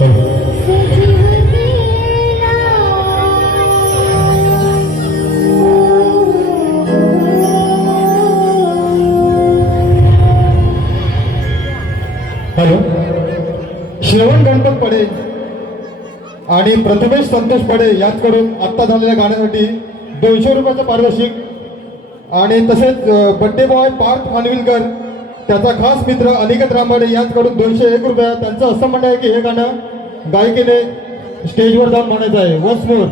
Hello, श्रवण गणपत पडे आणि प्रथमेश संतोष पडे याचकडून आत्ता झालेल्या गाण्यासाठी 200 रुपयाचं पारितोषिक आणि तसेच बड्डे बॉय पार्थ मानविलकर त्याचा खास मित्र अनिकेत रामवाडे याचकडून 201 रुपये. त्यांचं असं म्हणणं आहे की हे गाणं गायकीने स्टेजवर जाऊन म्हणायचं आहे. Once more.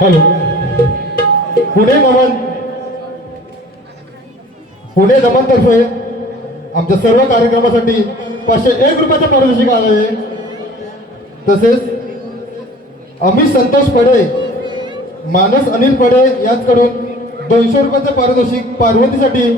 हॅलो, पुणे दमनतर्फे आमच्या सर्व कार्यक्रमासाठी 501 रुपयाचं पारितोषिक आहे. तसेच अमित संतोष पडे, मानस अनिल पडे याचकडून 200 रुपयाचं पारितोषिक पार्वतीसाठी.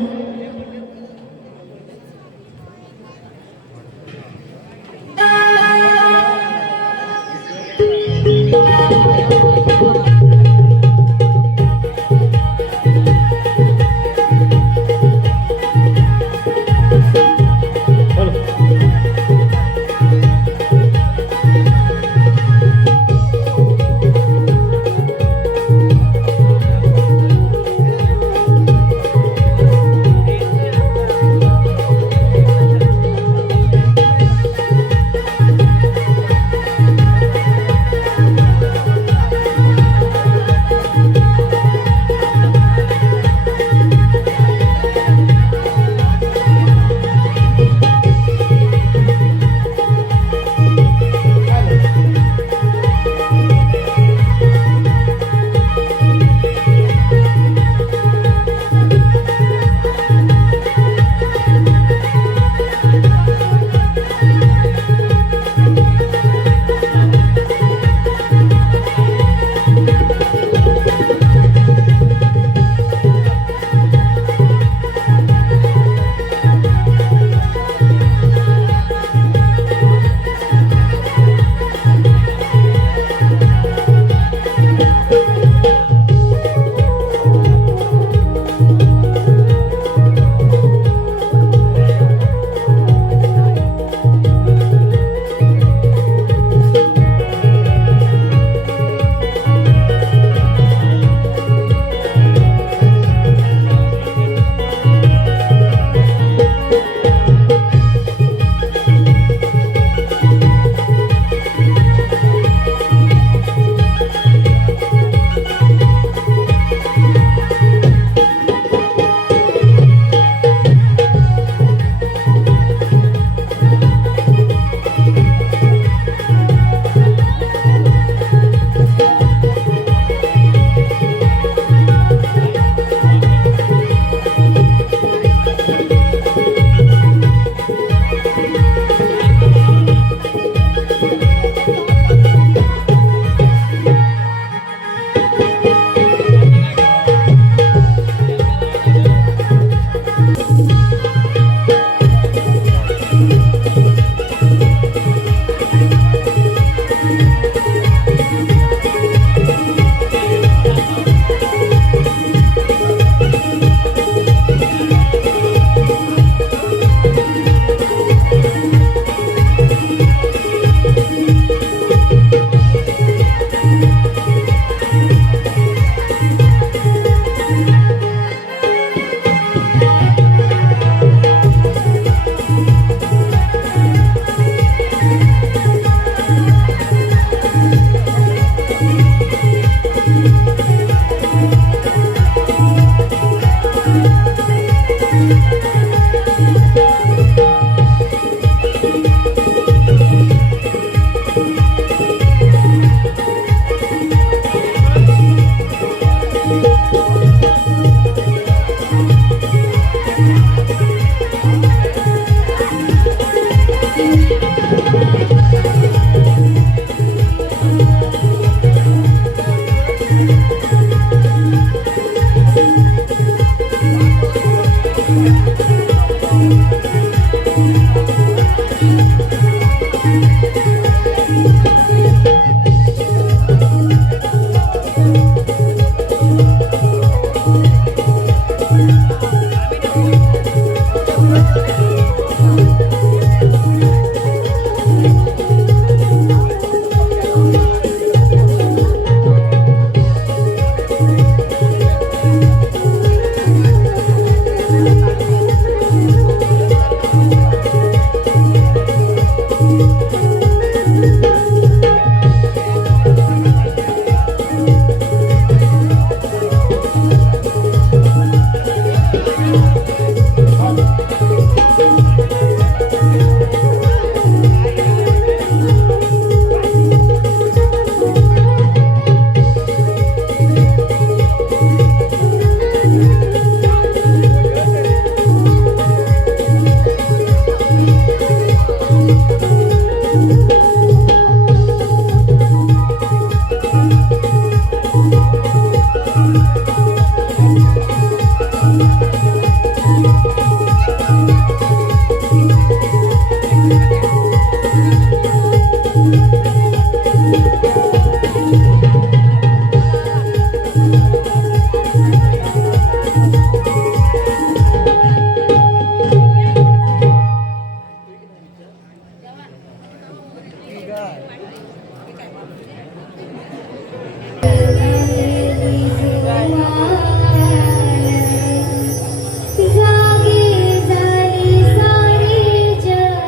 जागी झाली सारी जन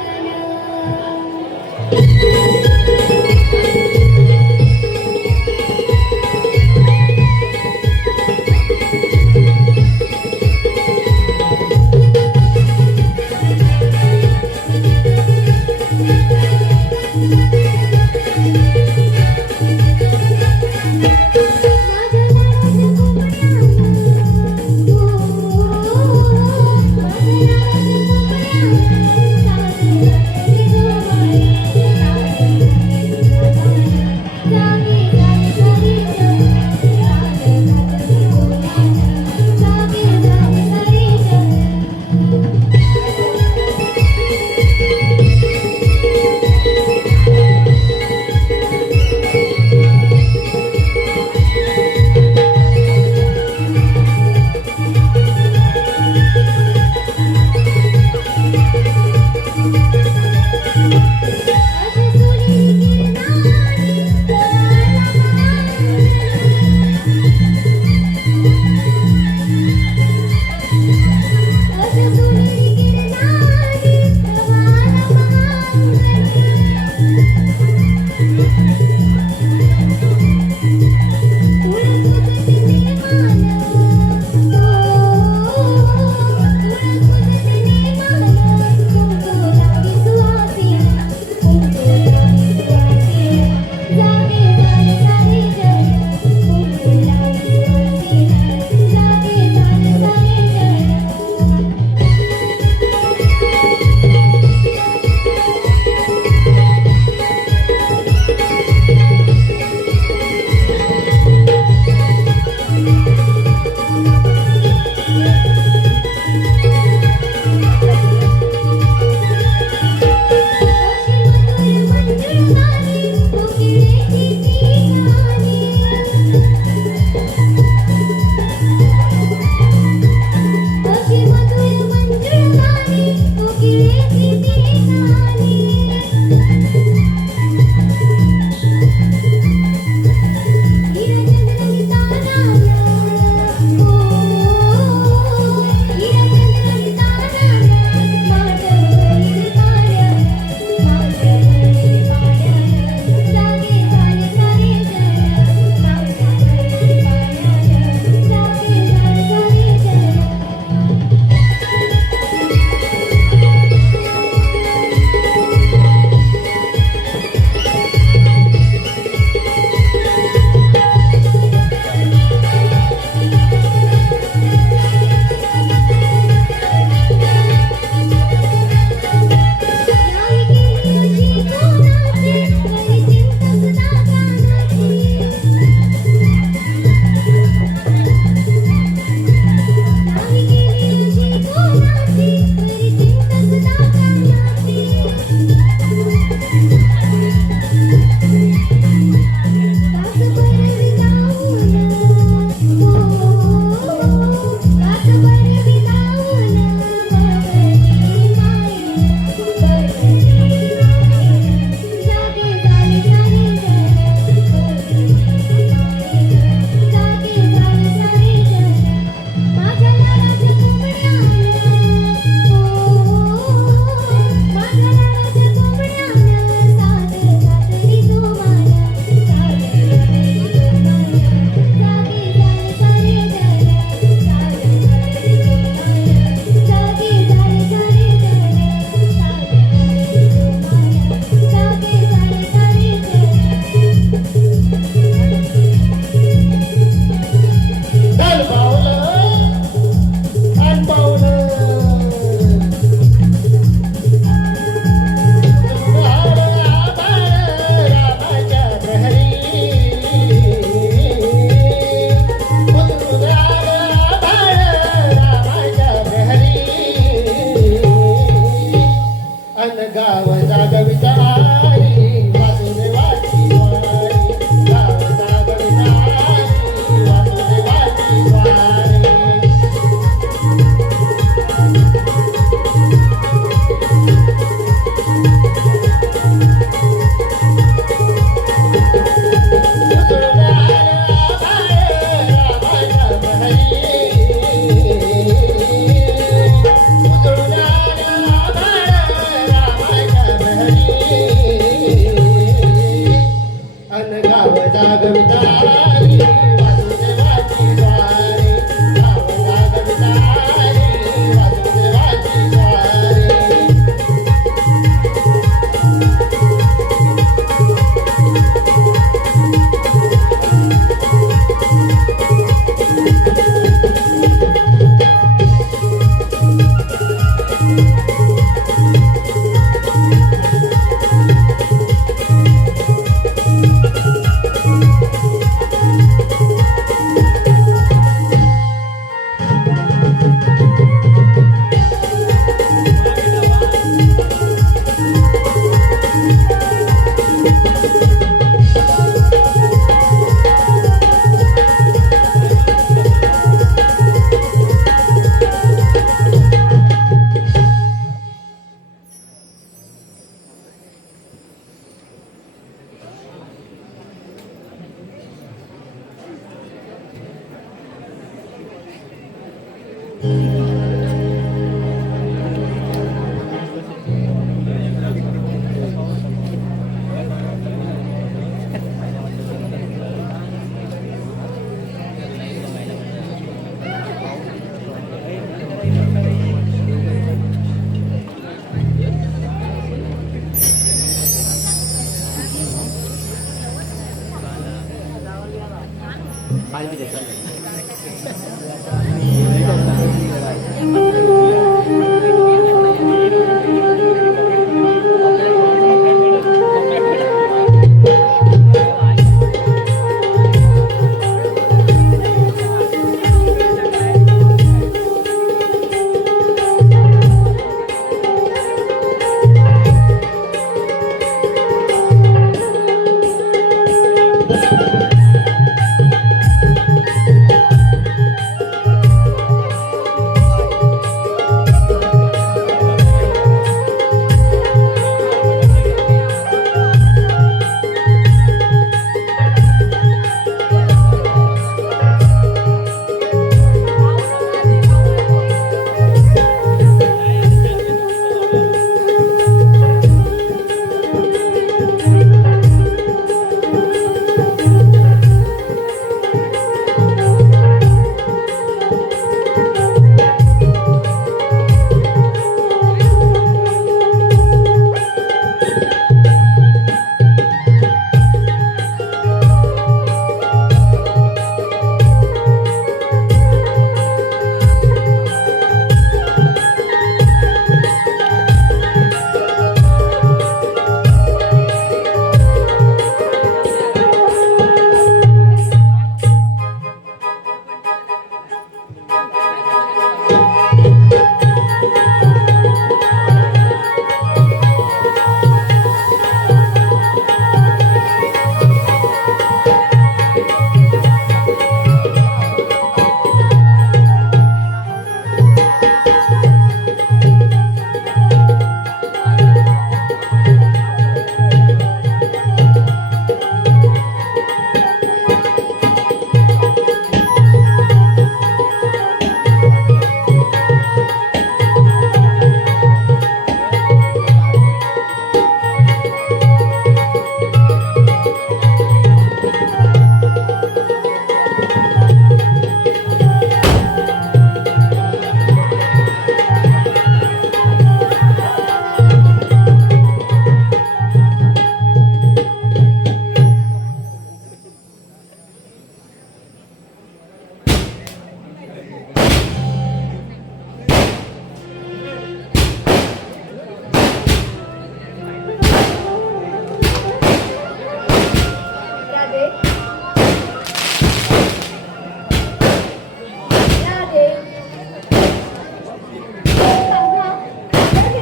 माझ्या राधे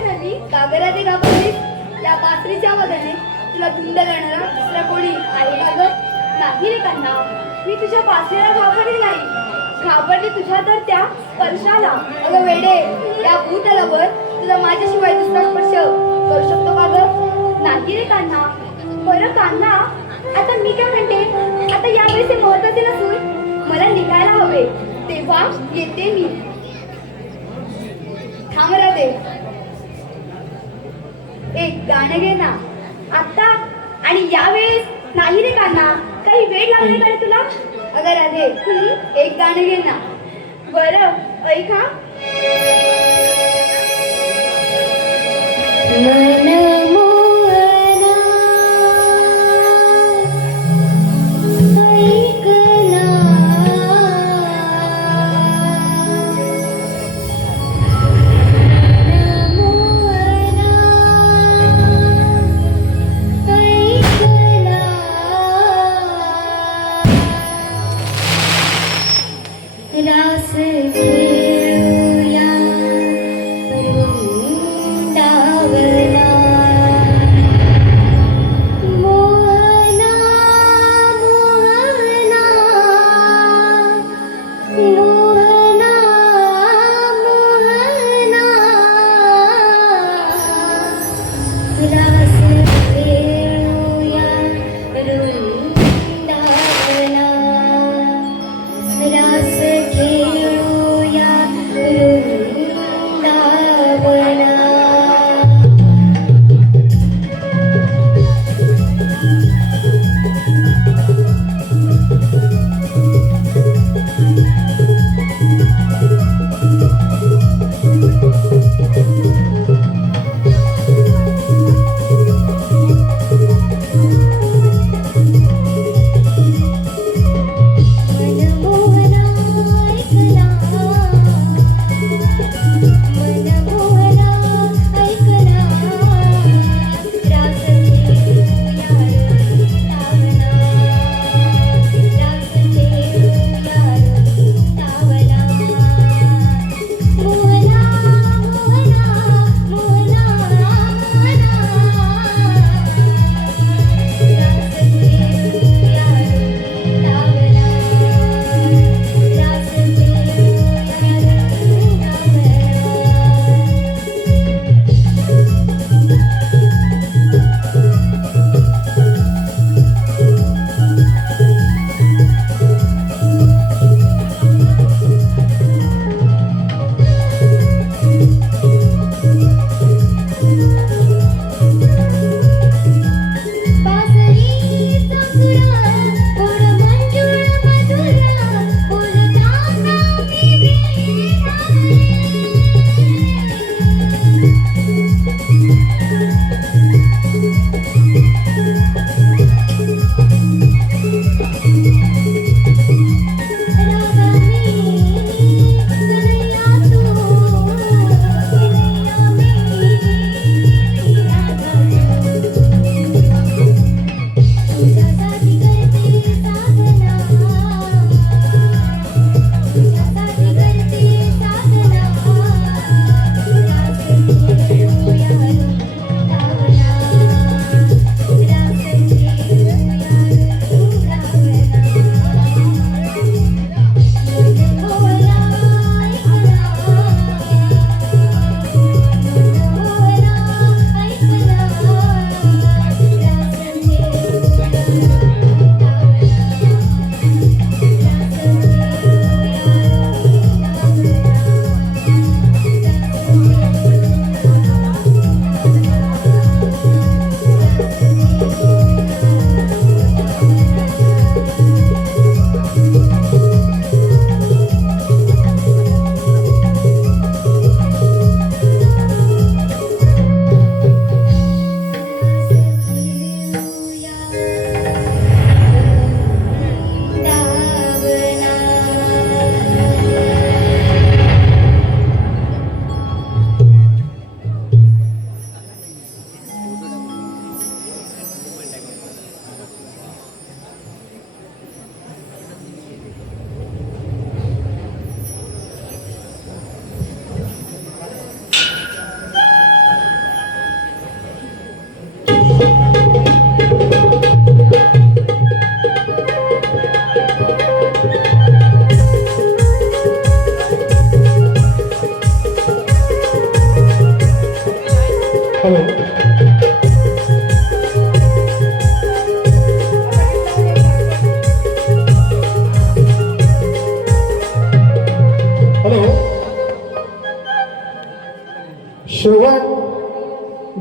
राधे कागराधे घाबरलीस या बासरीच्या आवाजाने तुला धुंद करणारा दुसरा कोणी आहे का ग? नाही रे कान्हा, मी तुझ्या बासरीला घाबरली नाही, घाबरली तुझ्या तर त्या स्पर्शाला. अगं वेडे, या भूतलावर तुला माझ्याशिवाय दुसरा स्पर्श करू शकतो का ग? नाही रे कान्हा. बरं कान्हा, आता मी काय म्हणते, आता यावेळेस हे महत्वाचे नसून मला निघायला हवे, तेव्हा येते मी. थांब राधे, एक गाणं घे ना आता. आणि यावेळेस नाही रे कान्हा, काही वेळ लागेल का रे तुला? अगं राधे, एक गाणं घे ना. बरं ऐका. रास खेळूया वृंदावनात.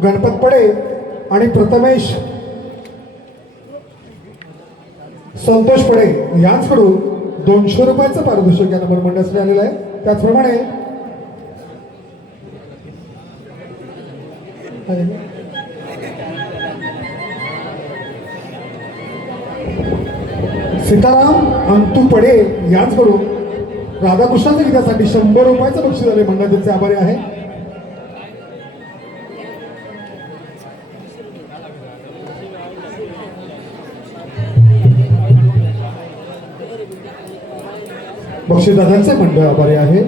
गणपत पडे आणि प्रथमेश संतोष पडे यांचकडून 200 रुपयाचं पारितोषिक या नंबर मंडळासाठी आलेलं आहे. त्याचप्रमाणे सीताराम अंतू पडे यांचकडून राधाकृष्णाच्या गीतासाठी 100 रुपयाचं बक्षीस आले. मंडळाचे आभारी आहे. बक्षीसदारांचे मंडळ आभारी आहे.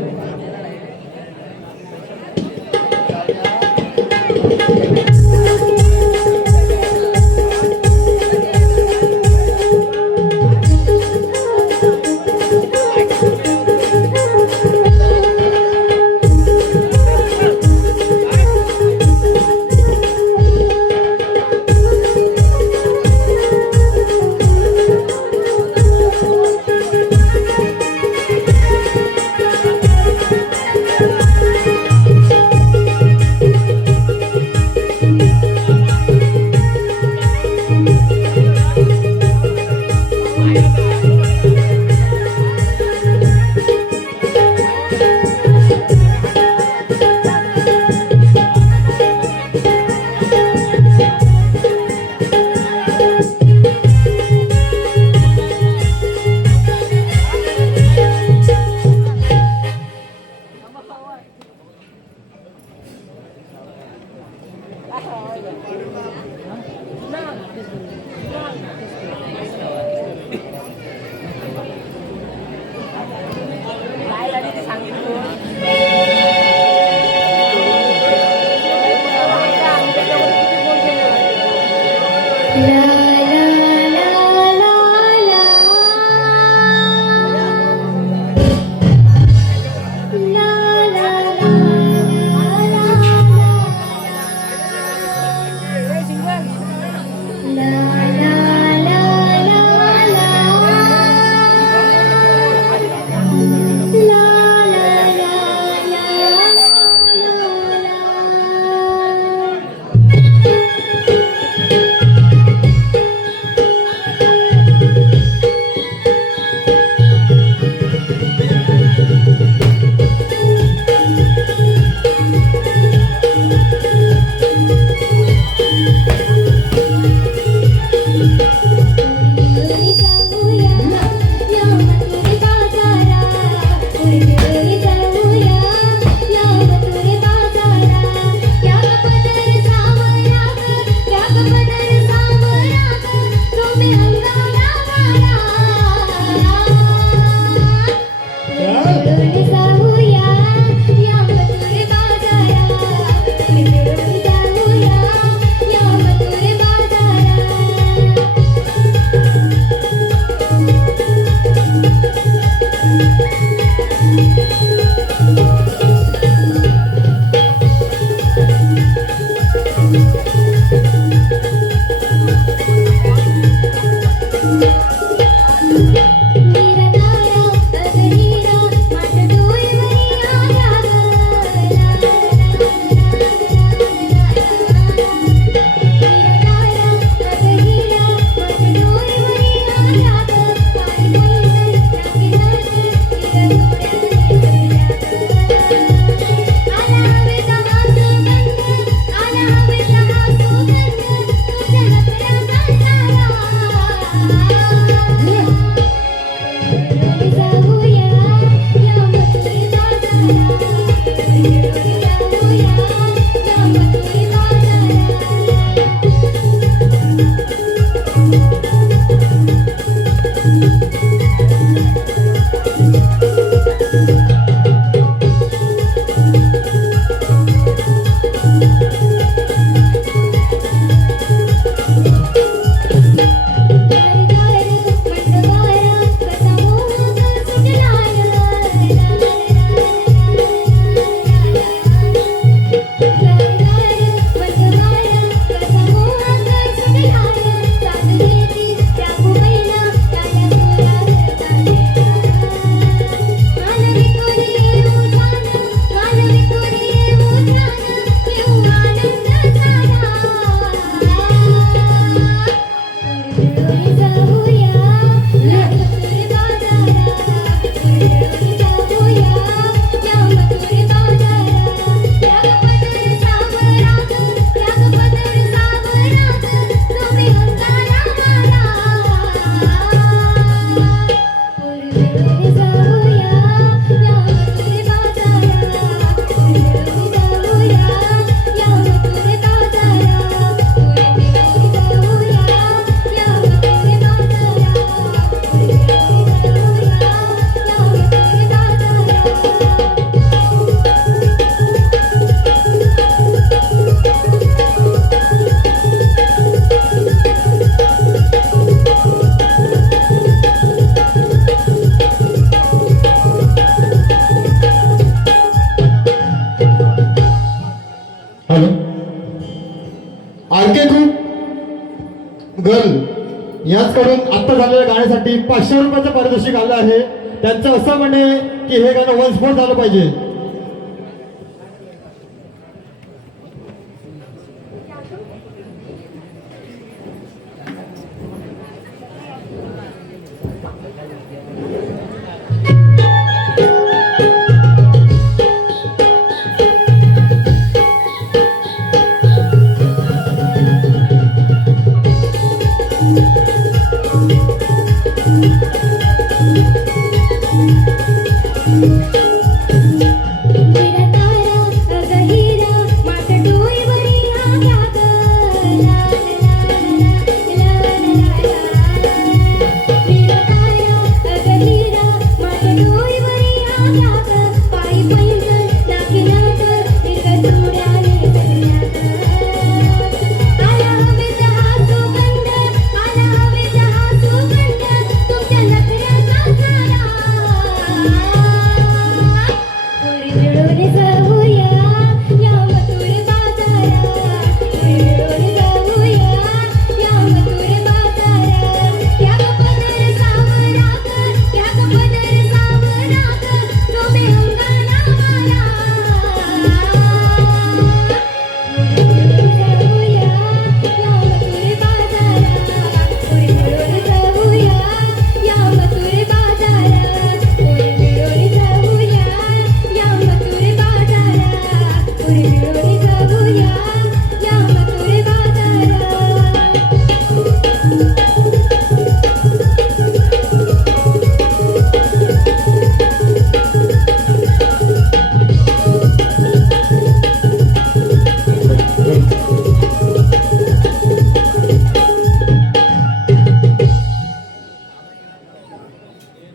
याचकडून आत्ता झालेल्या गाण्यासाठी 500 रुपयाचं पारितोषिक आलं आहे. त्यांचं असं म्हणणे की हे गाणं वन्सफोर झालं पाहिजे.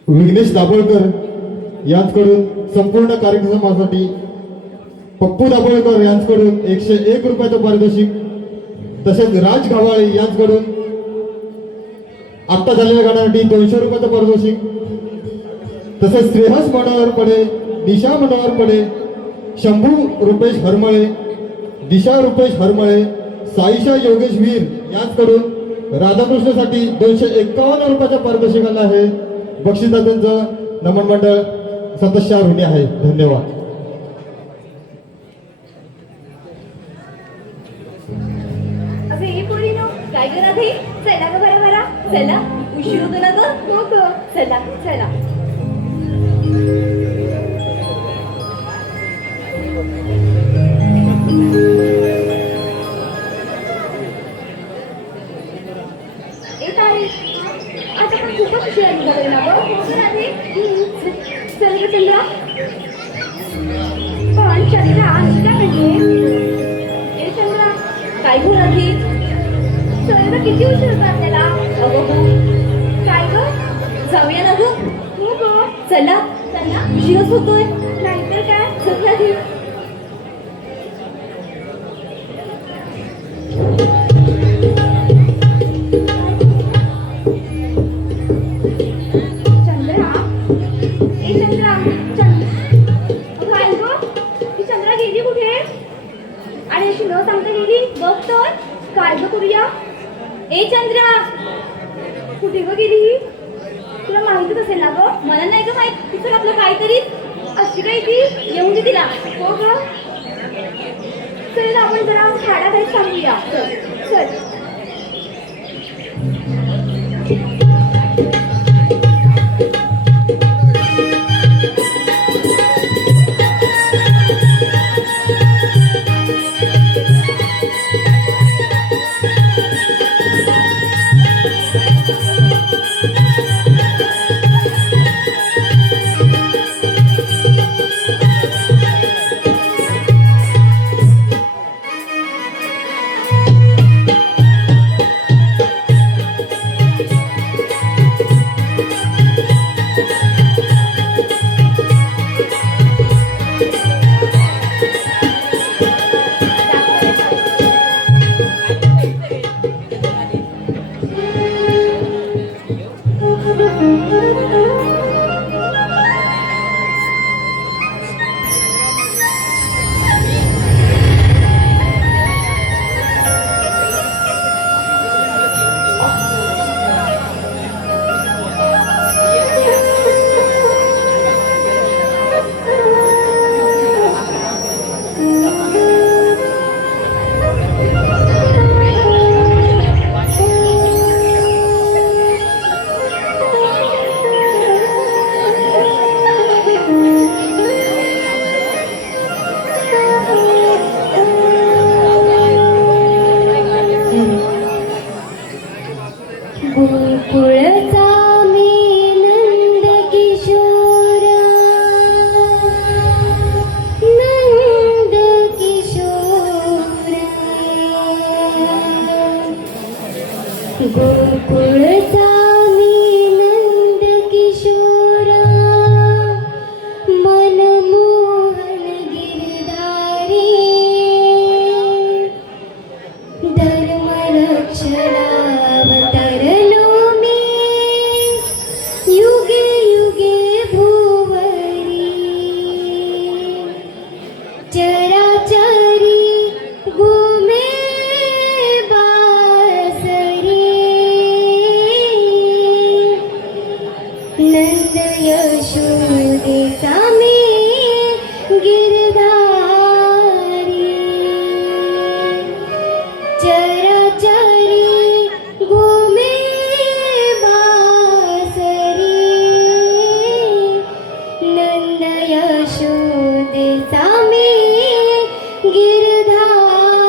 विघ्नेश दाभोळकर यांच्याकडून संपूर्ण कार्यक्रमासाठी पप्पू दाभोळकर यांच्याकडून 101 रुपयाचं पारितोषिक, तसेच राज गव्हाळे यांच्याकडून आत्ता झालेल्या गाण्यासाठी 200 रुपयाचं पारितोषिक, तसेच श्रेयस मनोहर पडे, दिशा मनोहर पडे, शंभू रुपेश हरमळे, दिशा रुपेश हरमळे, साईशा योगेश वीर यांच्याकडून राधाकृष्णासाठी 251 रुपयाचं पारितोषिक आलं आहे. बक्षिसाचं नमन मंडळ सदस्य ऋणी आहे. धन्यवाद. अगं हे पोरीनो काय ग राधे, चला ग बरं बरा, चला उशीर होतो ना ग. हो ग, चला चला. एक आहे आता पण खूपच उशीर निघाले ना ग. हो ग राधे. चल ग चंद्रा. पण चंद्रा काय म्हणजे ए चंद्रा काय गो राधे, चल ग किती उशीर होता आपल्याला. अगं हो काय ग, जाऊया ना ग. हो ग चला चला, उशीरच होतोय. नाहीतर काय, चल राधे. काय ग करूया. ए चंद्रा कुठे ग गेली ही, तुला माहितीच असेल ना ग. मला नाही ग माहित, तिचं आपलं काहीतरी अशी काही ती येऊन दे तिला. हो ग चल आपण जरा झाडाखाली थांबूया. चल चल. नंद यशोदेचा मी गिरधारी चराचरी घुमे बासरी नंद यशोदेचा मी गिरधारी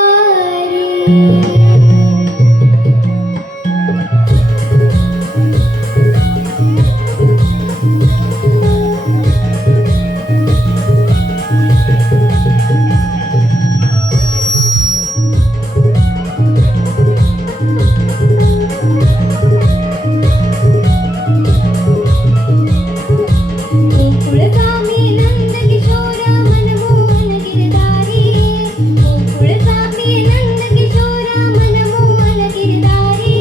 गोकुळगामी नंद किशोर मनमोहन गिरधारी गोकुळगामी नंद किशोर मनमोहन गिरधारी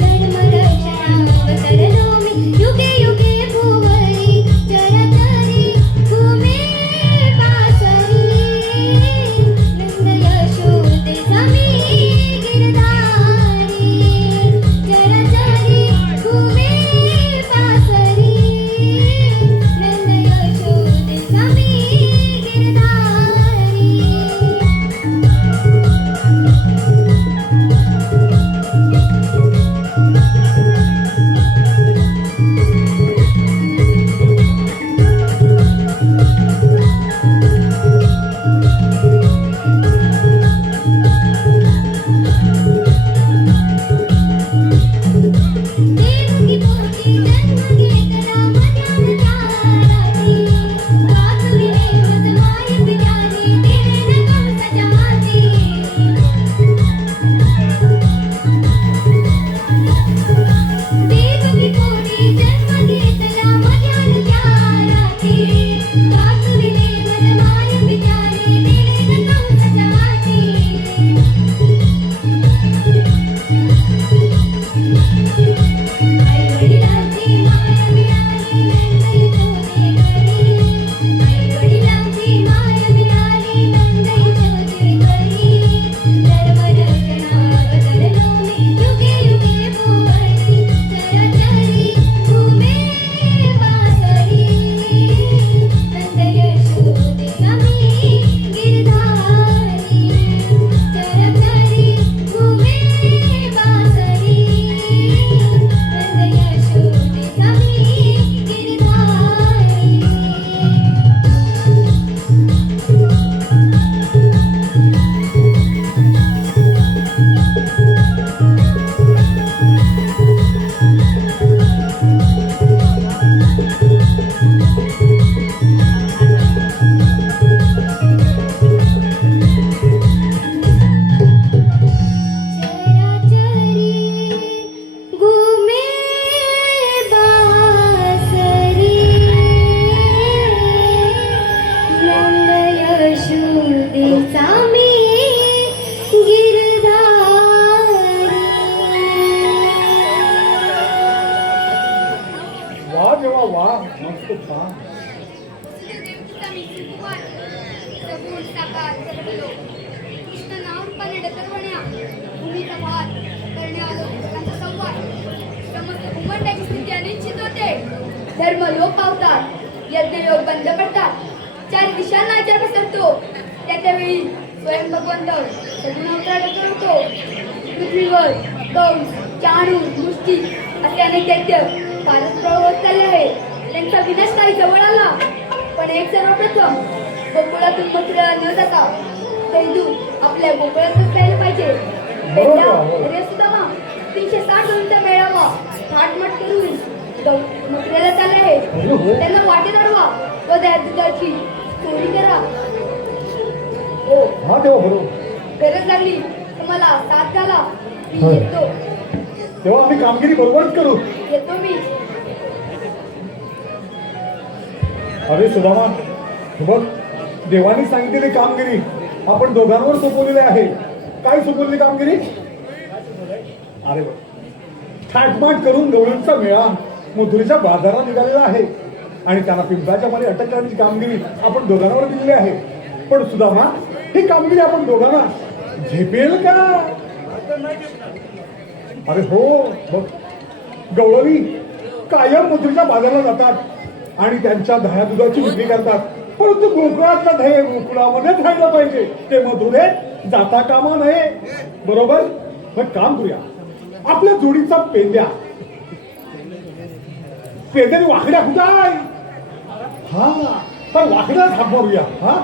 धर्मरक्षणावतरणो मी युगे युगे भुवई चरचरी घुमे बासरी नंद यशोदेचा मी गिरधारी चरचरी घुमे बासरी नंद यशोदेचा मी गिरधारी देवकी पोटी जन्म घेतला मध्यान्ह चाराती वाचविले व्रतमाय पित्यानी तेने कंसाच्या हाती देवकी पोटी जन्म घेतला मध्यान्ह चाराती वाचविले व्रतमाय पित्यानी तेने कंसाच्या हाती आई-वडिलांची माया मिळाली नंद यशोदेकरी आई-वडिलांची माया मिळाली नंद यशोदेकरी धर्मरक्षणावतरणो मी युगे युगे भुवई चरचरी घुमे बासरी नंद यशोदेचा मी गिरधारी चरचरी घुमे बासरी नंद यशोदेचा मी गिरधारी चराचरी घुमे बासरी नंद यशोदेचा मी गिरधारी वा देवा वा मस्त छान धर्म लोप पावतात यज्ञ योग बंद पडतात चार दिशांना आचार पसरतो त्यावेळी स्वयं भगवंत सगुण अवतार करतो पृथ्वीवर कंस चाणू मुष्टी असे अनेक दैत्य फारच प्रबळ होत चालले आहे त्यांचा विनाश काही जवळ आला पण एक सर्वप्रथम गोकुळातून मथुरेला न जाता पैदून आपल्या गोकुळातच राहिलं पाहिजे अरे सुदामा 360 जणांचा मेळावा थाटमाट करून मथुरेला चालले आहे त्यांना वाटेत अडवा व त्या दुधाची चोरी करा हो हा देवा बरोबर गरज लागली तर मला साथ घाला मी होय. येतो तेव्हा आम्ही कामगिरी बरोबरच करू येतो मी अरे सुदामा हे बघ देवाने सांगितलेली कामगिरी आपण दोघांवर सोपवलेली आहे काय सोपवलेली कामगिरी अरे बघ थाटमाट करून गवळीचा मेळा मथुरेच्या बाजारात निघालेला आहे आणि त्यांना पिंपळाच्या मध्ये अटक करण्याची कामगिरी आपण दोघांवर दिलेली आहे पण सुदामा ही कामगिरी आपण दोघांना झेपेल का अरे हो बघ गवळणी कायम मथुरेच्या बाजाराला जातात आणि त्यांच्या दह्या दुधाची विक्री करतात. परंतु गोकुळातलं दही गोकुळामध्येच राहिलं पाहिजे, ते मथुरेत जाता कामा नये. बरोबर? मग काम करूया, आपल्या जोडीचा पेंद्या पेंद्याने वाकड्या कुठं आहे? हा, तर वाकड्याच हात मारूया. हा,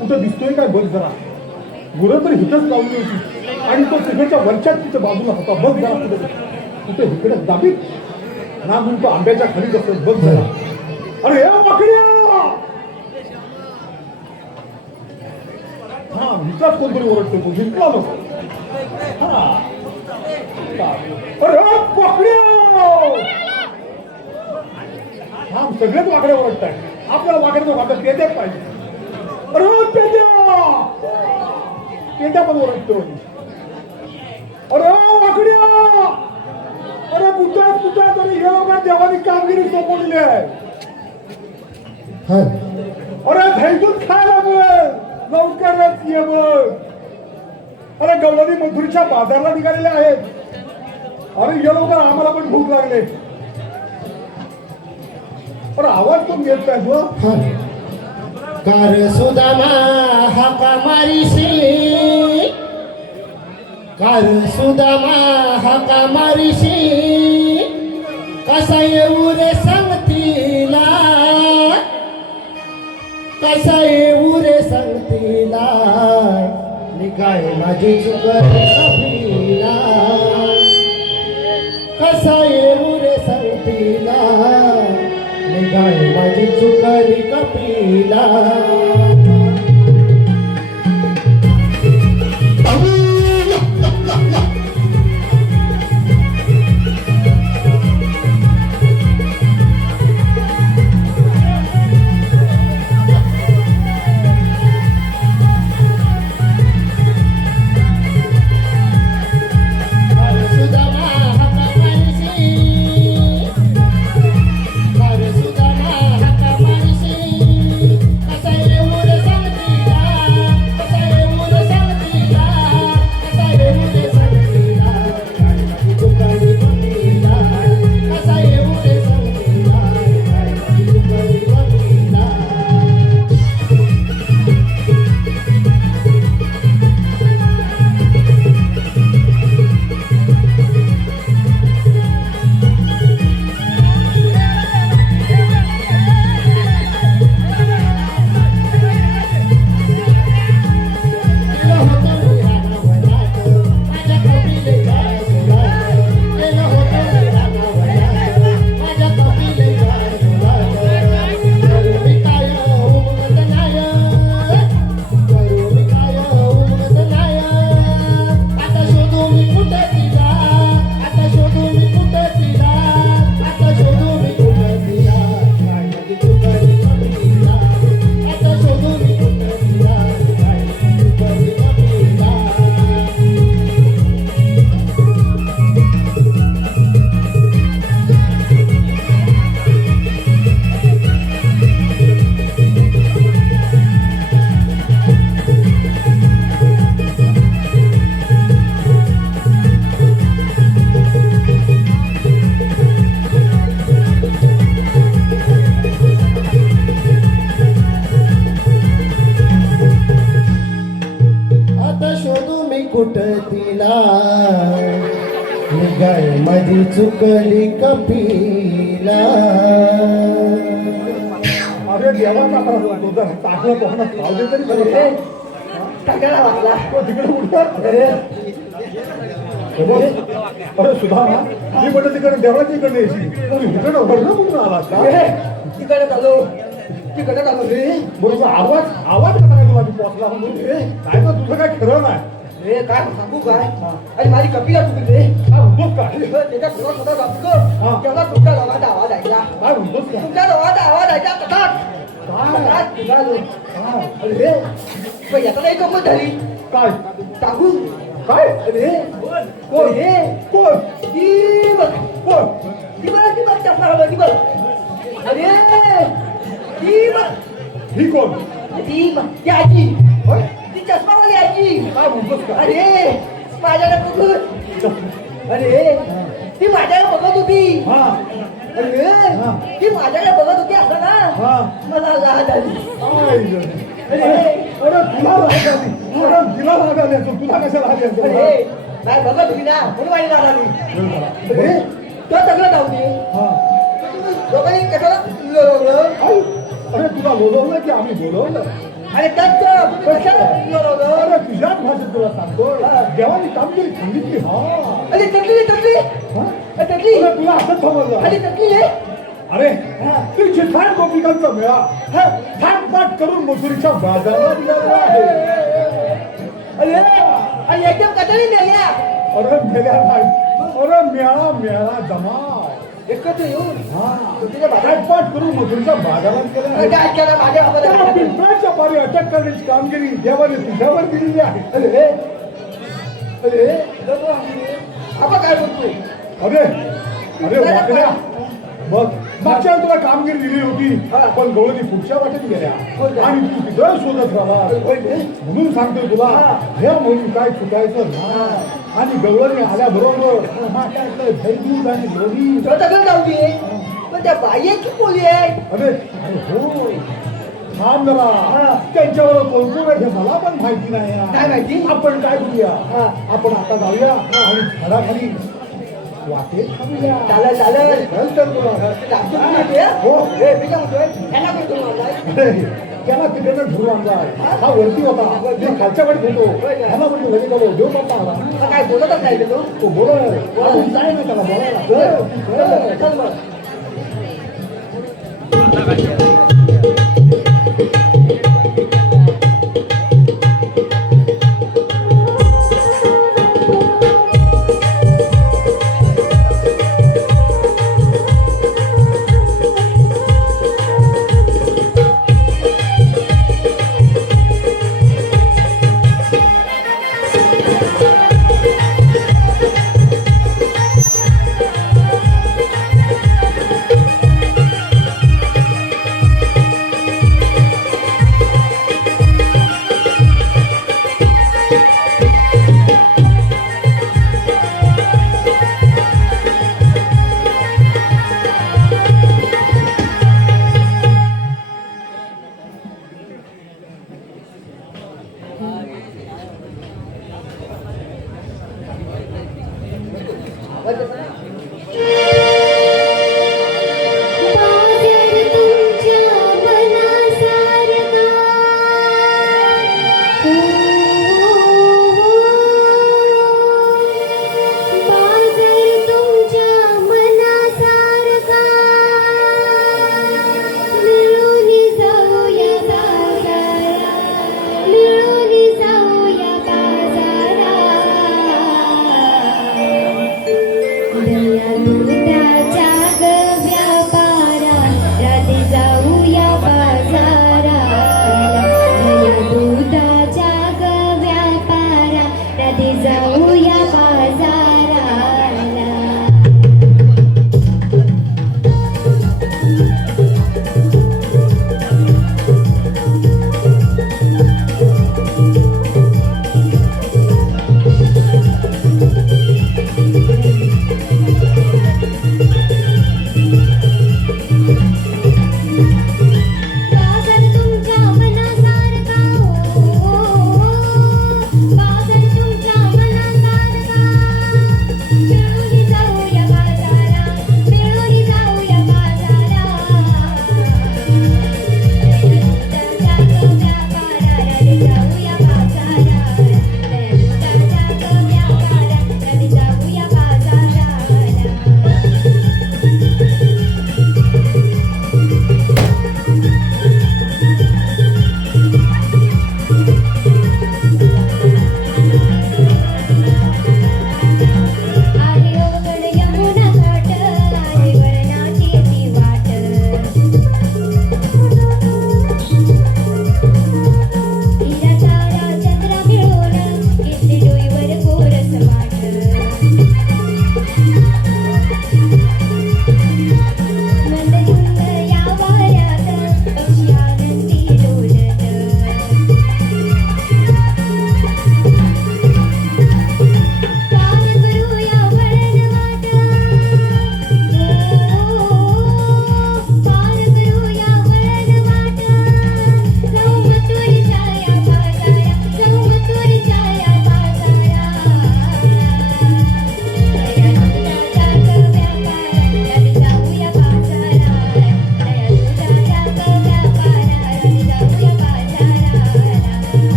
कुठं दिसतोय काय बघ जरा. गुरं तर हिथंच लावली होती आणि तो तिकडच्या वरच्याच तिच्या बाजूला होता. बघ जरा कुठे कुठे इकडे दाबीत ना म्हणून तो आंब्याच्या खाली बसत. बघ जरा. अरे या वाकड्या, हा हिचाच कोणतरी ओरडतो, तो जिंकला नको. हा, अरे वाकड्या, हा सगळेच वाकड्या ओरडत आहे. आपल्याला वाकड्याचं वाटत पेद्याच पाहिजे. अरे पेद्या, पेद्या पण ओरडतो. अरे वाकड्या, अरे कुठं कुठं तरी हे लोक देवानी कामगिरी सोपवलेली आहे. अरे धैर्यूच खायला मिळेल, लवकरच ये बघ. अरे गवळणी मथुरीच्या बाजारला निघालेले आहेत. अरे ये लवकर, आम्हाला पण भूक लागले. अरे आवाज पण येत काय तुला? कार सुदामा हाका मारिशी, कार सुदामा हाका मारिशी, कसा येऊ रे सांगतीला, कसा येऊ रे सांगतीला, निघाय माझी चुकर कपिला, कसा येऊ रे सांगतीला, निघाय माझी चुकली कपिला. तिला, निघाय माझी चुकली कपिला. अरे देवाचा तुझा टाकलं कोणाला चावले तरी बरं. टाकायला वाटला. तो तिकडे उठतात. अरे सुधा ना, मी म्हटलं तिकडे देवाच्या इकडे यायची, इकडे वर्ण म्हणून आला का? तिकडे चालू, तिकडे चालू रे. बरोबर. आवाज आवाज कसा काय तुला पोचला म्हणून? काय तर तुझं काय खरं नाही. रे काय सांगू काय? आणि माझी कपिला चुकली रे. काय म्हणतोस काय? त्याच्या थोडा थोडा बापको तेव्हा तुमच्या गावाचा आवाज ऐकला. काय म्हणतोस काय? तुमच्या गावाचा आवाज ऐकला कटाक. काय? निघालो. अरे पण याचा नाही गंमत झाली. काय? टाकू काय? अरे कोण? हे कोण? ती बघ, कोण? ती बघ चष्मा घालून ती बघ. अरे ती बघ, ही कोण? ती बघ, ती आजी. होय? ती चष्मावाली आजी. काय म्हणतोस काय? अरे माझ्याकडे बघून, अरे ती माझ्याकडे बघत होती हा अरे हा. ती माझ्याकडे बघत होती असं ना हा मला लाज आली अरे तुला राग आली अरे तिला राग आली असेल, तुला कशाला आली असेल? अरे नाही बघत होती ना म्हणून माझी लाज आली अरे तो सगळं जाऊ दे हा. दोघांनी कशाला लढवलं आई, अरे तुला बोलवलं की आम्ही बोलवलं? आणि त्यात तुम्ही कशाला लढवलं अरे तुझ्याच भाषेत तुला सांगतो जेव्हा मी कामगिरी सांगितली हा अरे तटली हा? तटली अरे तुला असंच समजलं आणि तटली आहे अरे ती चिठाण गोपिकांचा मेळा थाटपाट करून मथुरीच्या बाजारात निघालेला आहे. अरे आणि एकदम कटाने नेल्या अरे मेळा नाही अरे मेळा मेळा जमा एकत्र येऊन हा तुझ्या बाबा थाटपाट करून मथुरीच्या बाजारात गेला आहे. काय केला माझ्या त्याला बाबा पिंपळाच्या पारी अटक करण्याची कामगिरी देवाने तुझ्यावर दिलेली आहे. अरे अरे आपण काय बोलतोय अरे अरे वाकड्या बघ मागच्या वेळी तुला कामगिरी दिली होती पण गवळणी पुढच्या वाटेत गेल्या आणि तू तिथं शोधत राहिला म्हणून सांगतोय तुला हे म्हणून काय चुकायचं ना आणि गवळणी आल्याबरोबर माट्यातलं धैर्य आणि लोणी तो सगळं जाऊ दे पण त्या बाई की बोली आहे अरे अरे हो थांब जरा त्यांच्यावर कोणकोण आहे हे मला पण माहिती नाही ना. काय माहिती? आपण काय करूया आपण आता जाऊया आणि झाडाखाली वाटेत थांबूया. चालेल चालेल चल तर तुला. हो. मी काय म्हणतोय ह्याला काय करू आणलाय? अरे, त्याला तिकडनं घेऊन आणलाय हा वरती होता मी खालच्या कडे होतो ह्याला म्हणजे लगेच आलो देव बाप्पा आला आता काय बोलतच नाही रे तो तो बोलत जाय ना त्याला बोलायला चल, चल. चल मग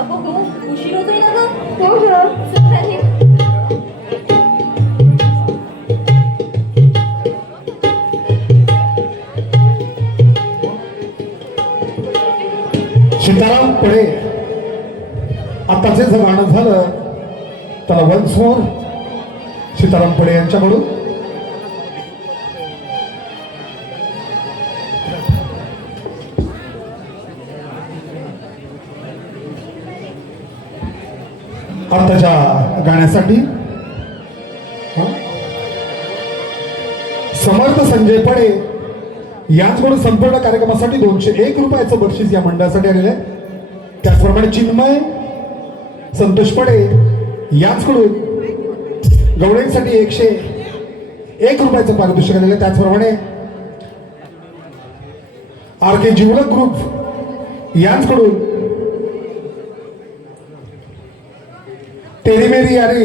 अगं हो उशीर होतोय ना ग हो ग चल खाली. सीताराम पडे आताचे जर गाणं झालं त्याला वन्स मोर सीताराम पडे यांच्याकडून आताच्या गाण्यासाठी समर्थ संजय पडे यांच्याकडून संपूर्ण कार्यक्रमासाठी 201 रुपयाचं बक्षीस या मंडळासाठी आलेलं आहे. त्याचप्रमाणे चिन्मय संतोष पडे यांच्याकडून गवळींसाठी 101 रुपयाचं पारितोषिक आलेलं आहे. त्याचप्रमाणे RK जिवलक ग्रुप यांच्याकडून तेरी मेरी यारी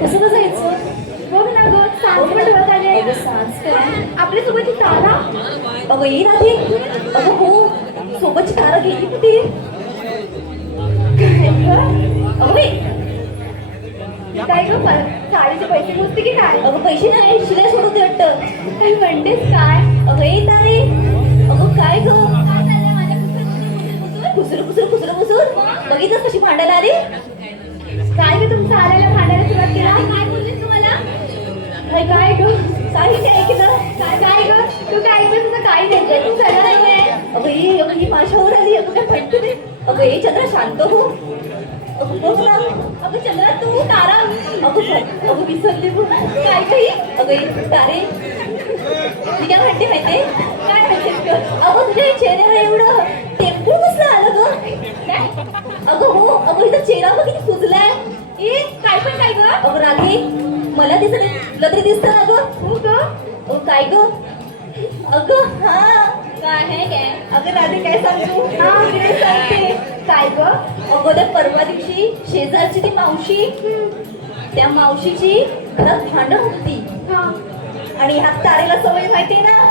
कसं जायचं बघ ना ग सांज पण ठेवत आले आपल्या सोबतची तारा अगं ये ना ती अगं हो सोबतची तारा गेली कुठे काय ग साडीचे पैसे मोजते की काय अगं पैसे नाही शिलाई सोडवते वाटतं काय म्हणतेस काय अगं ये तारे अगं काय ग कुसर कुसर कुसर कुसर बघितलं कशी भांडायला आली काय ग तुमचं आलेला भांडायला सुरुवात केला काय बोललीस तुम्हाला काय काय ग काही ऐकलं काय काय ग तू काय ऐकलं तुझं काही नाही तू सगळं नाहीये अगं ही माझ्यावर आली अगं काय म्हणते ते अगं ये चंद्रा शांत हो अगं बघ ना अगं चंद्रा तू तारा अगं विसरली काय काही अगं तारे मी काय म्हणते माहितीये काय म्हणतेस ग अगं तुझ्या चेहऱ्यावर एवढं टेम्पो कसलं आलं ग काय अगं हो अगं इथं चेहरा बघ किती सुजलाय ए काय पण काय ग अगं राधी मला दिसत नाही तुला तरी दिसतं ना ग हो ग अगं काय ग अगं हा काय आहे काय अगं राधी काय सांगू हा मी सांगते काय ग अगं त्या परवा दिवशी शेजारची ती मावशी त्या मावशीची घरात भांडण होती हा आणि ह्या तारेला सवय माहितीये ना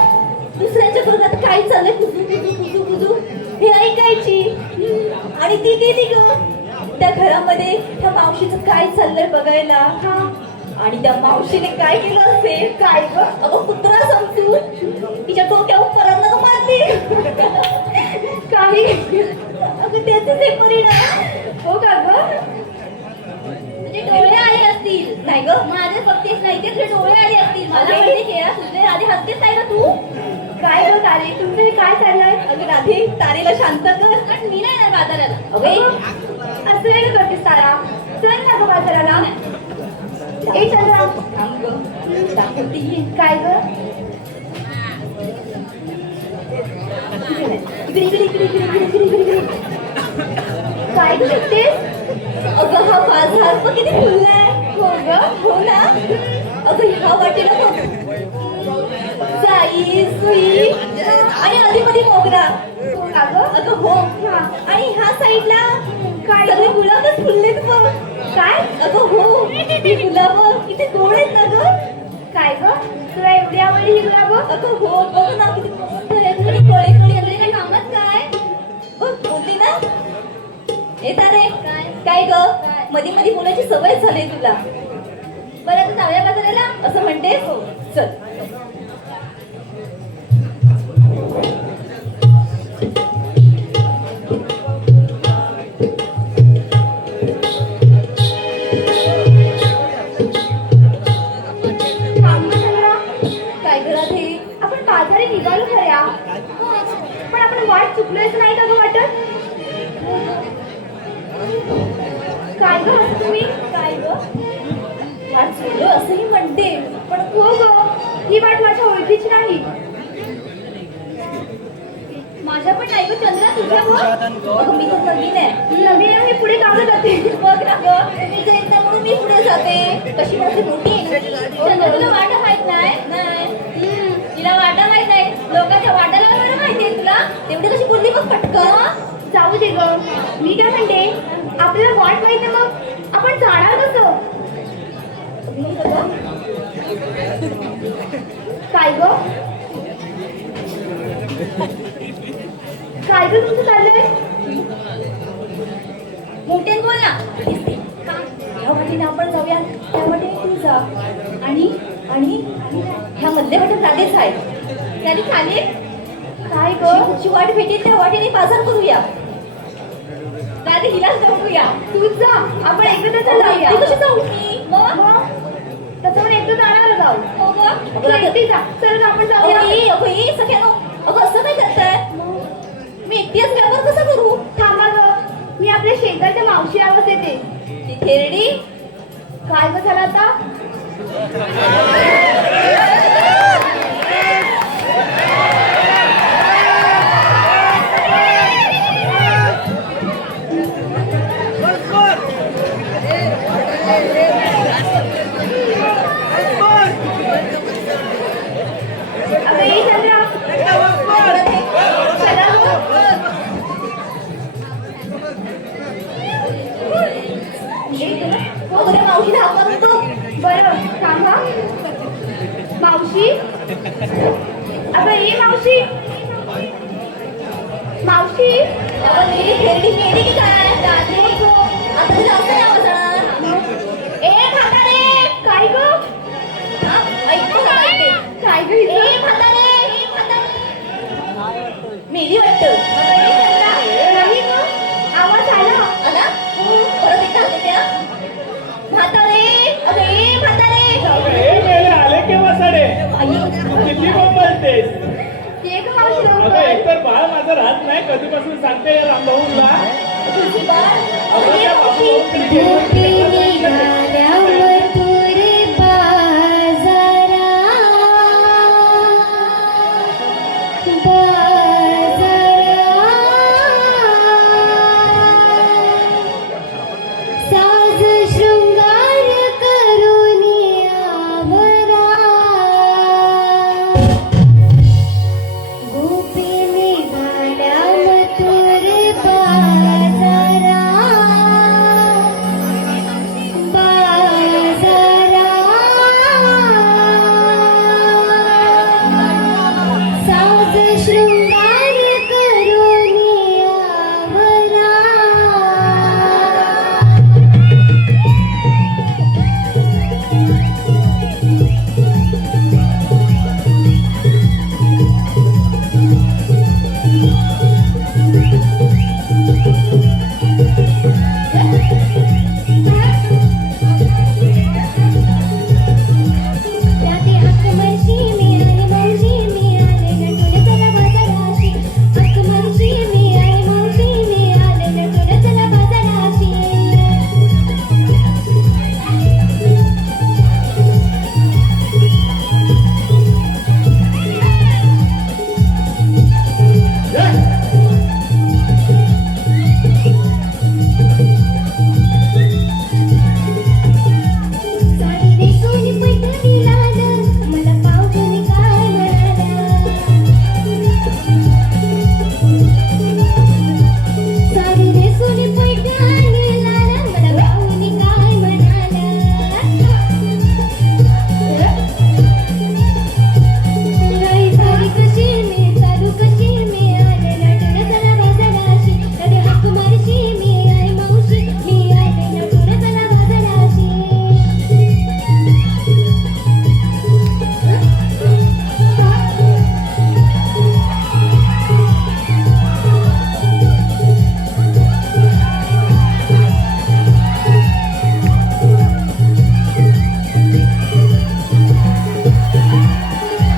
दुसऱ्यांच्या घरात काय चाललंय कुजू हे ऐकायची आणि ती गेली ग त्या घरामध्ये त्या मावशीचं काय चाललंय बघायला हा आणि त्या मावशीने काय केलं असेल काय ग अगं कुत्रा समजू तिच्या डोक्यावर परत मारली काही अगं त्याचे ते परिणाम हो का ग तुझे डोळे आले असतील नाही ग माझे फक्तेच नाही ते तुझे डोळे आले असतील मला माहिती खेळा तुझे आधी हसतेच नाही ना तू काय ग तारे तुमचं हे काय चाललंय अगं राधी तारेला शांत कर कारण मी नाही ना बाजाराला अगे असं नाही करतेस तारा चल ना ग बाजाराला ए चंद्रा थांब ग दाखवते काय ग इकडे काय ग बघतेस अगं हा बाजार बघ किती फुललाय हो ग हो ना अगं ह्या वाटेला बघ जाई सुई आणि अधिमध्ये मोगरा अगं हो आणि ह्या साईडला काय सगळे गुलाबच फुललेत बघ काय अगं हो ही गुलाब किती गोड आहेत ना ग काय ग तुला एवढी आवडली ही गुलाब अगं हो बघ ना किती मस्त आहेत आणि कळे कळे आलेले कामात काय बघ बोलली ना येता रे काय ग मध्ये मध्ये बोलायची सवय झाली तुला बरं तू जाऊया बाजाराला असं म्हणते चल काय घरात हे आपण बाजारी निघालो खऱ्या पण आपण वाट चुकलोयच नाही का ग वाटत काय ग असं तुम्ही काय ग वाट चुकलो असंही म्हणते पण हो ग ही वाट माझ्या ओळखीची नाही माझ्या पण नाही ग चंद्रा तुझ्या अगं मी तर नवीन आहे नवीन आहे पुढे का जाते बघ ना ग मी जाईन ना म्हणून मी पुढे जाते कशी माझी मोठी चंद्रा तुला वाटा माहित नाही तिला वाटा माहित नाही लोकांच्या वाटाला वगैरे माहितीये तुला तेवढी कशी बोलली मग पटकन जाऊ दे ग मी काय म्हणते आपल्याला वाट माहित नाही मग आपण जाणार कसं काय ग काय ग तुमचं चाललंय मोठ्यान बोल ना ह्या वाटेने आपण जाऊया त्या वाटेने तू जा आणि आणि ह्या मधल्या वाटेत राधेच आहे त्याने खाली काय ग वाट भेटेल त्या वाटेने बाजार करूया राधे हिलाच जाऊया तूच जा आपण एकत्र जाऊया कशी जाऊ मी तसं पण एकटं जाणार जाऊ हो ग एकटी जा चल ग आपण जाऊया अगं सगळ्यांना अगं असं काय करताय मी एकटीच व्यापार कसा करू थांबा ग मी आपल्या शेजारच्या मावशी आवाज येते ती थेरडी काय ग झालं आता बरं थांबा मावशी अगं ये मावशी मावशी खेळली मेली की काय आता तुला असं नाव जाणार ए म्हातारे काय ग ऐकतो काय ग ए म्हातारे मेली वाटतं नाही ग आवाज आला आला परत एकदा आले त्या म्हातारे अरे म्हातारे आले केव्हा साडे किती बोलतेस ते ग मावशी अगं एकतर बाळ माझं राहत नाही कधीपासून सांगते या रामभाऊला गोपी निघाल्यावर तुरे बाजारा शृंगार करून आवरा. रात्री हक्क मर्शी मिळाली मौजी मिळाले नटून चला बाजाराशी. हक्क मर्शी मिळाली मौजी मिळाले नटून चला बाजाराशी. साडी नेसून पैठणीला ग, मला पावघणी काय म्हणाला. साडी नेसून पैठणीला ग, मला पावघणी काय म्हणाला. नाही साडी कशी मी चालू कशी मी आले नटून चला बाजाराशी. कधी हाक मारशी मी आई मावशी मी आले नटून चला बाजाराशी.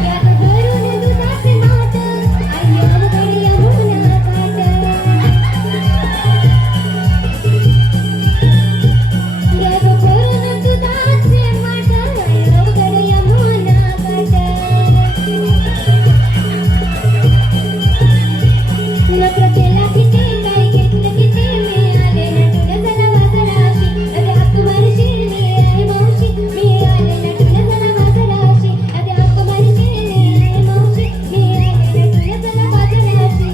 यात भरून दुधाचे माठ आई अवघड यमुना काठ. यात भरून दुधाचे माठ आई अवघड यमुना काठ. नखरं केला किती काय घेतलं किती मी आले नटून चला बाजाराशी. अरे हाक मारशी मी आई मावशी मी आले नटून चला बाजाराशी. अरे हाक मारशी मी आई मावशी मी आले नटून चला बाजाराशी.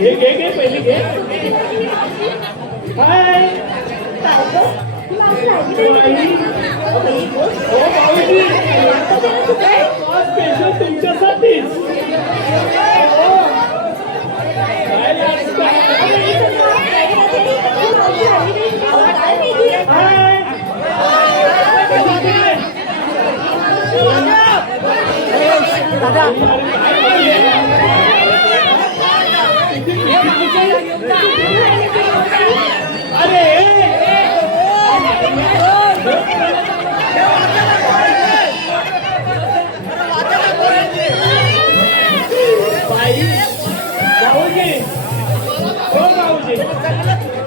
घे घे घे पहिली घे. हाय स्पेशल तुमच्यासाठीच. काय लागतं? हाय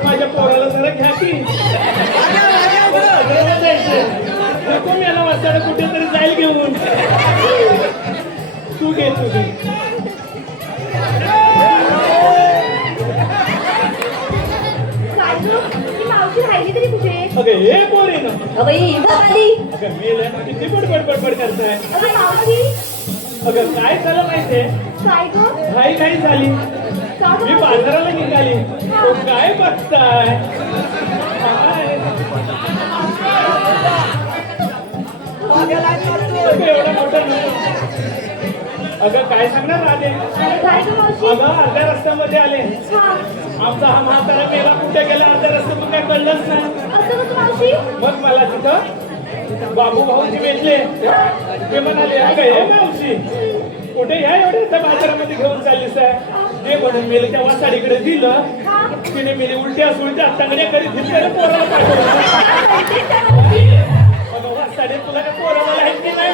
माझ्या पोराला जरा घ्या की. नको मी याला वाचायला कुठेतरी जाईल घेऊन. तू घे तू घे. मावशी राहिली तरी कुठे? अगं हे पोरी ना. अबई आली. अगं मेल किती बडबड बडबड करताय. अगं मावशी अगं काय झालं माहितीये. काय ग? घाई घाई झाली. का ग? मी बाजाराला निघाली. तो काय बघताय. काय? अगं, एवढा मोठा नको. अगं काय सांगणार राधे? काय ग मावशी? अगं अर्ध्या रस्त्यामध्ये आले. हा आमचा हा म्हातारा मेला कुठे गेला अर्ध्या रस्त्यात तू काय कळलंच नाही. असं कसं मावशी? मग मला तिथं बाबू भाऊजी भेटले. ते म्हणाले अगं हे मावशी कुठे ह्या एवढ्या बाजारामध्ये घेऊन चाललीस आहे? ते म्हणून मेले त्या वासाडीकडे दिलं. तिने मेली उलट्या सुलट्या तंगड्या करीत घेतल्या पोराला पाठवलं. अगं वासाडे तुला काय पोराला आहेत की नाही?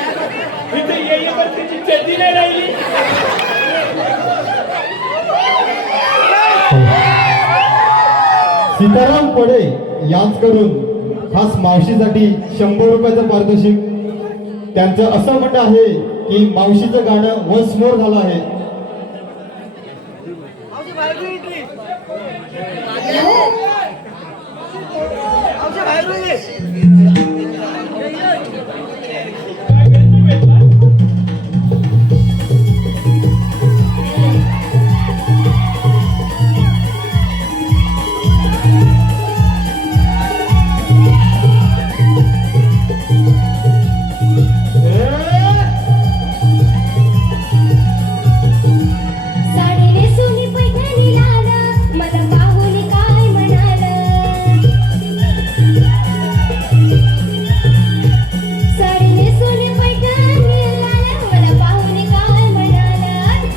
इथे ये पण तिची चड्डी नाही राहिली. सीताराम पडे यांच्याकडून खास मावशीसाठी 100 रुपयाचं पारितोषिक. त्यांचं असं म्हणणं आहे की मावशीचं गाणं वन्स मोर झालं आहे. साडी नेसुनी पैठणी लाल मला पाहुणी काय म्हणाल. साडी नेसुनी पैठणी लाल मला पाहुणी काय म्हणाल.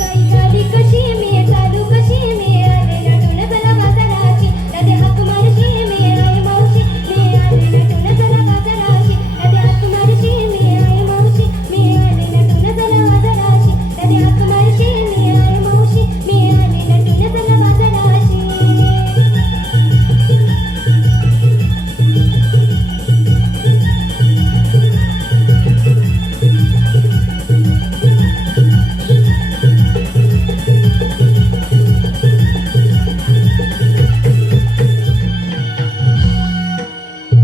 गाई झाली कशी मी चालू कशी मी आले नटून चला बाजाराची नदी हाक मारशी मी आहे मावशी मी आले नटून चला बाजाराची नदी हाक मारशी मी आहे मावशी मी आले नटून चला बाजाराची नदी हाक मारशी मी आहे मावशी मी आले नटून चला बाजाराची.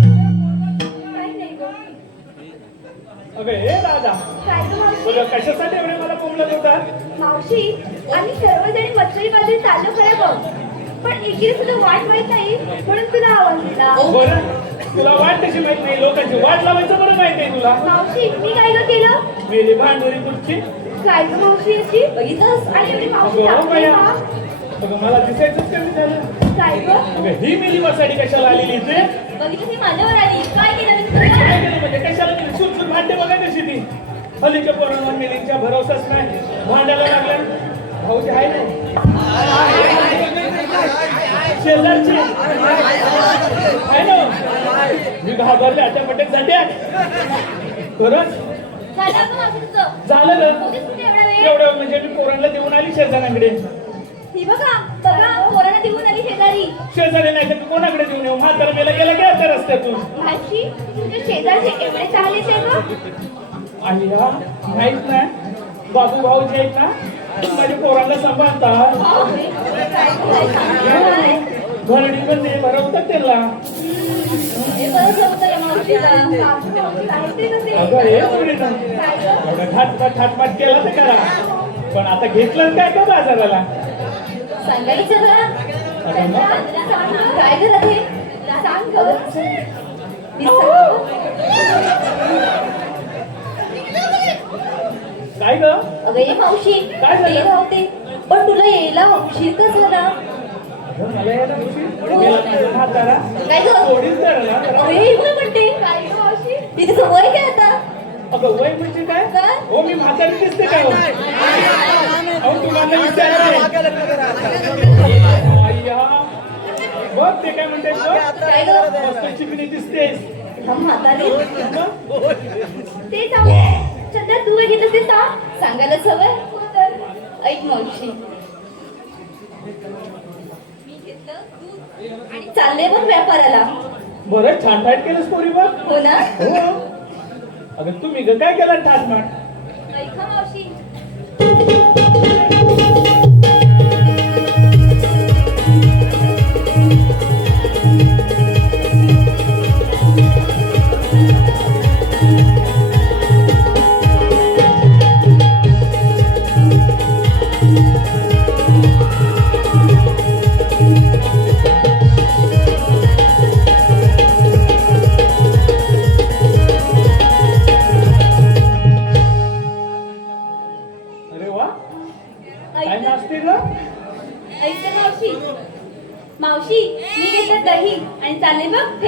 काय नाही ग. अगं हे दादा काय ग मावशी? तुला कशासाठी एवढे मला बोलत होता? मावशी आम्ही सर्वजणी मच्छरी बाजरी चाललो खरं बघ, पण एकीने तुला वाट माहित नाही म्हणून तुला आवाज दिला. बरं तुला वाट कशी माहित नाही? लोकांची वाट लावायचं बरं माहित आहे तुला. मावशी मी काय ग केलं? मेली भांडोरी तुझची. काय ग मावशी अशी बघितलंस आणि एवढी मावशी अगं सांगते बाया, का? अगं मला दिसायचंच कमी झालं. काय ग? अगं ही मेली वासाडी कशाला आलेली इथे? बघितलं ती माझ्यावर आली. काय केलं मी काय तुला? केलं म्हणजे कशाला गेली? सुटसूट भांडते बघा कशी ती. हल्लीच्या पोरांना मेलींच्या भरोसाच नाही. भांडायला लागला भाऊजी आहे ना शेजारची आहे ना. मी घाबरले आता पटेक जाते खरंच झालं का माझं तुझं? झालं ना. होतीस कुठे एवढा वेळ? एवढं म्हणजे मी पोरांना देऊन आली शेजाऱ्यांकडे. ही बघा बघा पोरांना देऊन आली शेजारी. शेजारी नाही तर कोणाकडे देऊन येऊ? म्हातारा मेला गेला काय त्या रस्त्यातून? भाची तुझे शेजारचे एवढे चांगलेच आहे ग. अय्या माहित नाही बाबू भाऊजी आहेत ना माझ्या पोरांना सांभाळतात. काय सांगणार आहे? घरडी पण ते भरवतात त्याला. हे बरं जमतं या मावशीला. बापरे, मावशी सांगते कसे? अगं हे मुली ना. काय ग? एवढं थाटमाट केला तर करा, पण आता घेतलं काय का बाजाराला? सांगायचं जरा. अगं मग? सांग ग. काय करत हे? सांग ग. मी सांगू? काय ग? अगं ये मावशी काय झालं? ते राहू दे. पण तुला यायला उशीर का झाला? मला यायला उशीर? गेला माझा म्हातारा. काय ग? थोडीच धरला. अगं हे इकडे म्हणते. काय ग मावशी? तिथे वय काय आता? अगं वय म्हणजे काय? काय? हो मी म्हातारी दिसते काय हो? अहो तुम्हाला विचारते. अय्या बघ ते काय म्हणते काय ग? मस्त चिकणी दिसतेस. हा म्हातारी ते जाऊ चंद्र तू काय घेतलं ते सांग. सांगायला सवय. हो तर. ऐक मावशी मी घेतलं दूध आणि चालले पण व्यापाराला. बरं छान फाईट केलंस पोरी बघ. हो ना? हो अगं तुम्ही ग काय केलं ठासमाट? ऐका मावशी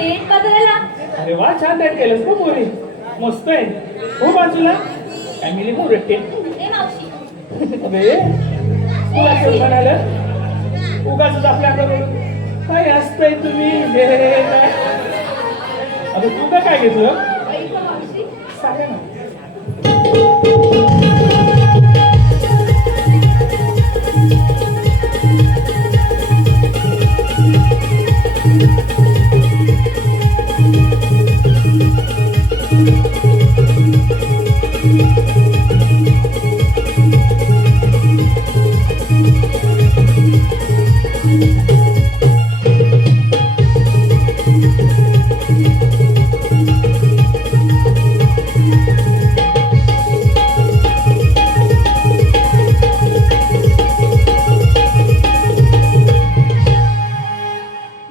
थेट बाजाराला. अरे वा, छान तयार केलंस का पोरी, मस्त आहे. हो बाजूला फॅमिली मोरटे. ए मावशी, अबे तुला कोण म्हणालं उगाच आपल्याकडे काय असतंय तुम्ही हे काय? अबे तू काय घेतलं ऐका मावशी, सांगा ना.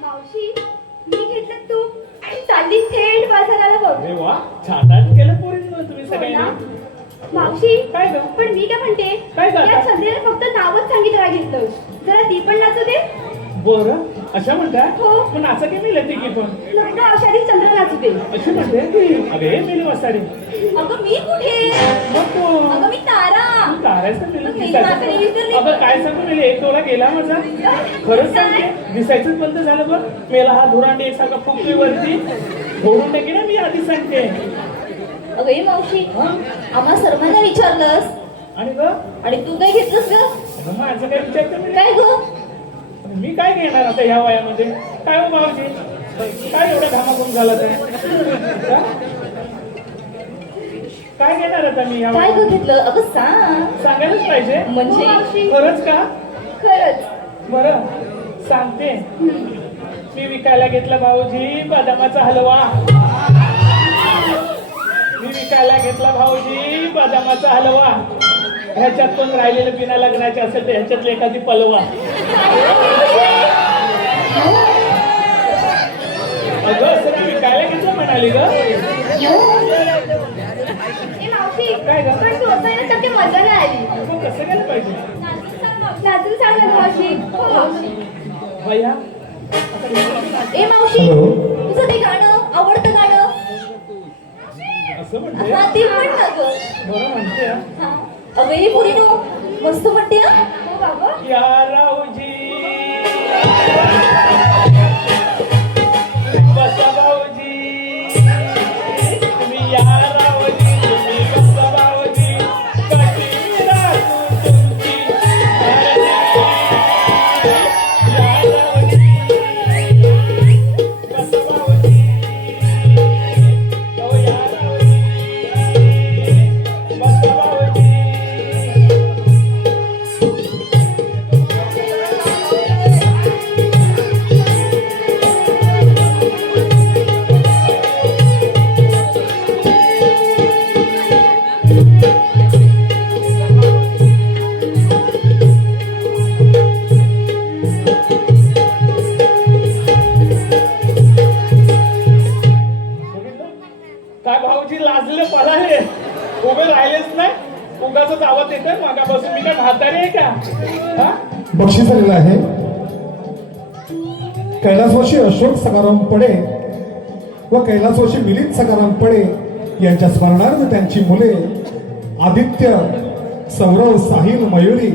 मावशी मी घेतलं तू आणि चालली थेट बाजाराला बघ. अरे वा, छान केलं पोरींनो तुम्ही हो ना? सगळ्यांनी. मावशी काय ग? पण मी काय म्हणते, काय ग? या संध्याला फक्त नावच सांगितलं घेतलं, जरा ती पण नाचू दे. बरं, अशा म्हणतात हो. पण नाचा की मी की पण लग्न आषाढी चंद्र नाचू दे. अशी म्हणते की अरे मेली वसाडी. अगं मी कुठे? मग तू अगं मी तारा. तू तारायचं मग मेली मेली मात्र येईल तर नाही. अगं काय सांगू मेली, एक डोळा गेला माझा. खरंच सांगते, दिसायचंच बंद झालं बघ. मेला हा धुरांडे एकसारखा फुगतोय वरती. फोडून टाकी ना मी आधी सांगते. अगं ये मावशी, आम्हा सर्वांना विचारलंस आणि ग आणि तू काय घेतलंस ग? अगं माझं काय विचारतं मी? काय ग? मी काय घेणार आता ह्या वयामध्ये? काय हो भाऊजी, काय एवढा घामाघूम झाला ते? हा? काय घेणार आता मी ह्या काय वयात? ग घेतलं? अगं सांग. सांगायलाच पाहिजे. म्हणजे? हो, मावशी. खरंच का? खरंच. बरं सांगते. मी विकायला घेतला भाऊजी बदामाचा हलवा. मी विकायला घेतला भाऊजी बदामाचा हलवा. ह्याच्यात पण राहिलेलं बिना लग्नाचे असेल तर ह्याच्यातली एखादी पलवा. अगं असं मी विकायला घेतलं म्हणाली ग. ए मावशी काय ग? पण तू असं आहे ना, तर ती मजा नाही आली. मग कसं केलं पाहिजे नाचून सांग ना मावशी. हो मावशी. भैया ए मावशी, हॅलो. तुझं ते गाणं आवडतं गाणं? असं म्हणते. हा ते म्हण ना ग. बरं म्हणते. हा. अगं ये पोरीनो, मस्त म्हणते हा. हो बाबा. या राऊजी बसा भाऊजी, तुम्ही या राऊजी, तुम्ही बसा भाऊजी, कशी राहू तुमची मर्जी. या राऊजी बसा भाऊजी, ओ या राऊजी बसा भाऊजी. काय भाऊजी लाजले पळाले, उभे राहिलेच नाही. उगाच आवाज येतोय मागापासून. मी काय म्हातारी आहे का? हा? बक्षीस आलेलं आहे कैलासवासी अशोक सखाराम पडे व कैलासवासी मिलिंद सखाराम पडे यांच्या स्मरणार्थ त्यांची मुले आदित्य, सौरव, साहिल, मयुरी,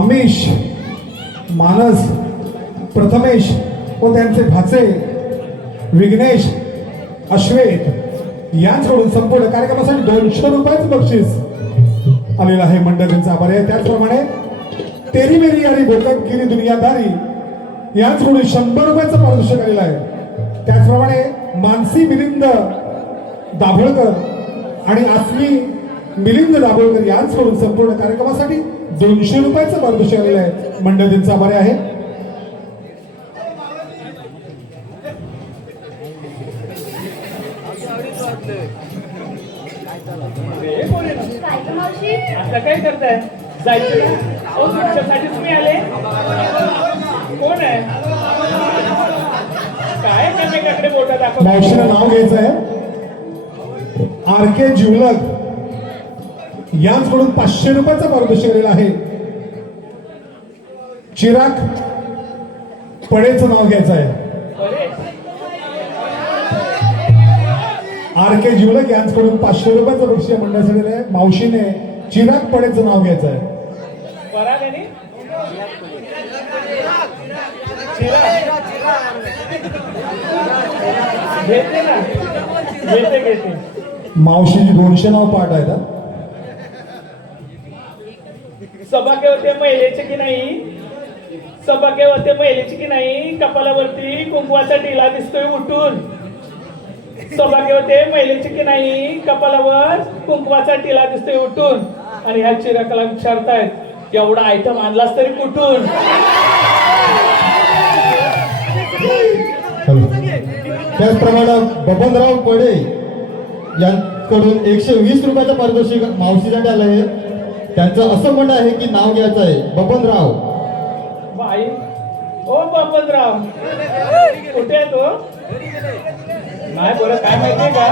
अमिश, मानस, प्रथमेश व त्यांचे भाचे विघ्नेश, अश्वेत यांच्याकडून संपूर्ण कार्यक्रमासाठी 200 रुपयाचं बक्षीस आलेलं आहे. मंडळ त्यांचा आभार आहे. त्याचप्रमाणे तेरी मेरी यारी भोकतगिरी दुनियादारी यांच्याकडून 100 रुपयाचं पारितोषिक आलेलं आहे. त्याचप्रमाणे मानसी मिलिंद दाभोळकर आणि आसमी मिलिंद दाभोळकर यांच्याकडून संपूर्ण कार्यक्रमासाठी 200 रुपयाचं पारितोषिक आलेलं आहे. मंडळ त्यांचा आभार आहे. हे कोण आहे ना? काय गं मावशी? आता काय करताय? जायचं ना? अहो तुमच्यासाठी तुम्ही आले. कोण आहे? काय त्याच्याकडे बोटा दाखव. मावशीला नाव घ्यायचं आहे. RK ज्वेलर यांच्याकडून 500 रुपयाचं पारितोषिक आलेलं आहे. चिराग पडेचं नाव घ्यायचं आहे. परे आर के जिवलक यांच्याकडून 500 रुपयाचं बक्षीस मंडळासाठी आहे. मावशीने चिराग पडेचं नाव घ्यायचं आहे. परागणी घेते ना घेते मावशीची 200 नाव पाठ आहेत. हा. सभाके होते महिलेचे की नाही सभाके होते महिलेचे की नाही कपालावरती कुंकवाचा टिला दिसतोय उठून सभाके होते महिलेचे की नाही कपालावर कुंकवाचा टिला दिसतोय उठून आणि ह्या चिराकाला विचारतायत एवढा आयटम आणलास तरी कुठून त्याचप्रमाणे बबनराव पडे यांकडून 120 रुपयाचं पारितोषिक मावशीसाठी आलं आहे. त्यांचं असं म्हणणं आहे की नाव घ्यायचं आहे बबनराव. बाई ओ बबनराव कुठे आहे तो नाही बरं काय माहितीये का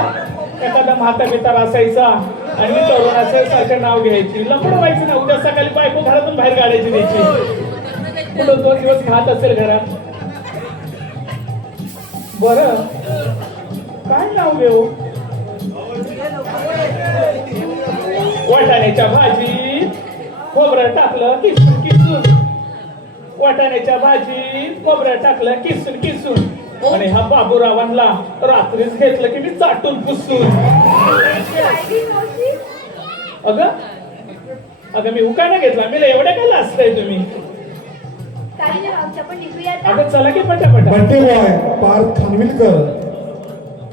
एखादा म्हाता बितार असायचा आणि मी तरुण असायचं नाव घ्यायची लपड व्हायचं ना उद्या सकाळी बायको घरातून बाहेर काढायची द्यायची पुढे 2 दिवस घात असेल घरात बरं काय नाव घेऊ वाटाण्याच्या भाजीत खोबरं टाकलं किसून किसून वाटाण्याच्या भाजीत खोबरं टाकलं किसून किसून आणि हा बाबूरावांना रात्रीच घेतलं की मी चाटून पुसून अगं मी उकाना घेतला मी एवढ्या काय लाजताय तुम्ही काही नाही मावशी आपण निघूया आता. अगं चला की पटापटा बंटे बॉय पार्थ खानविलकर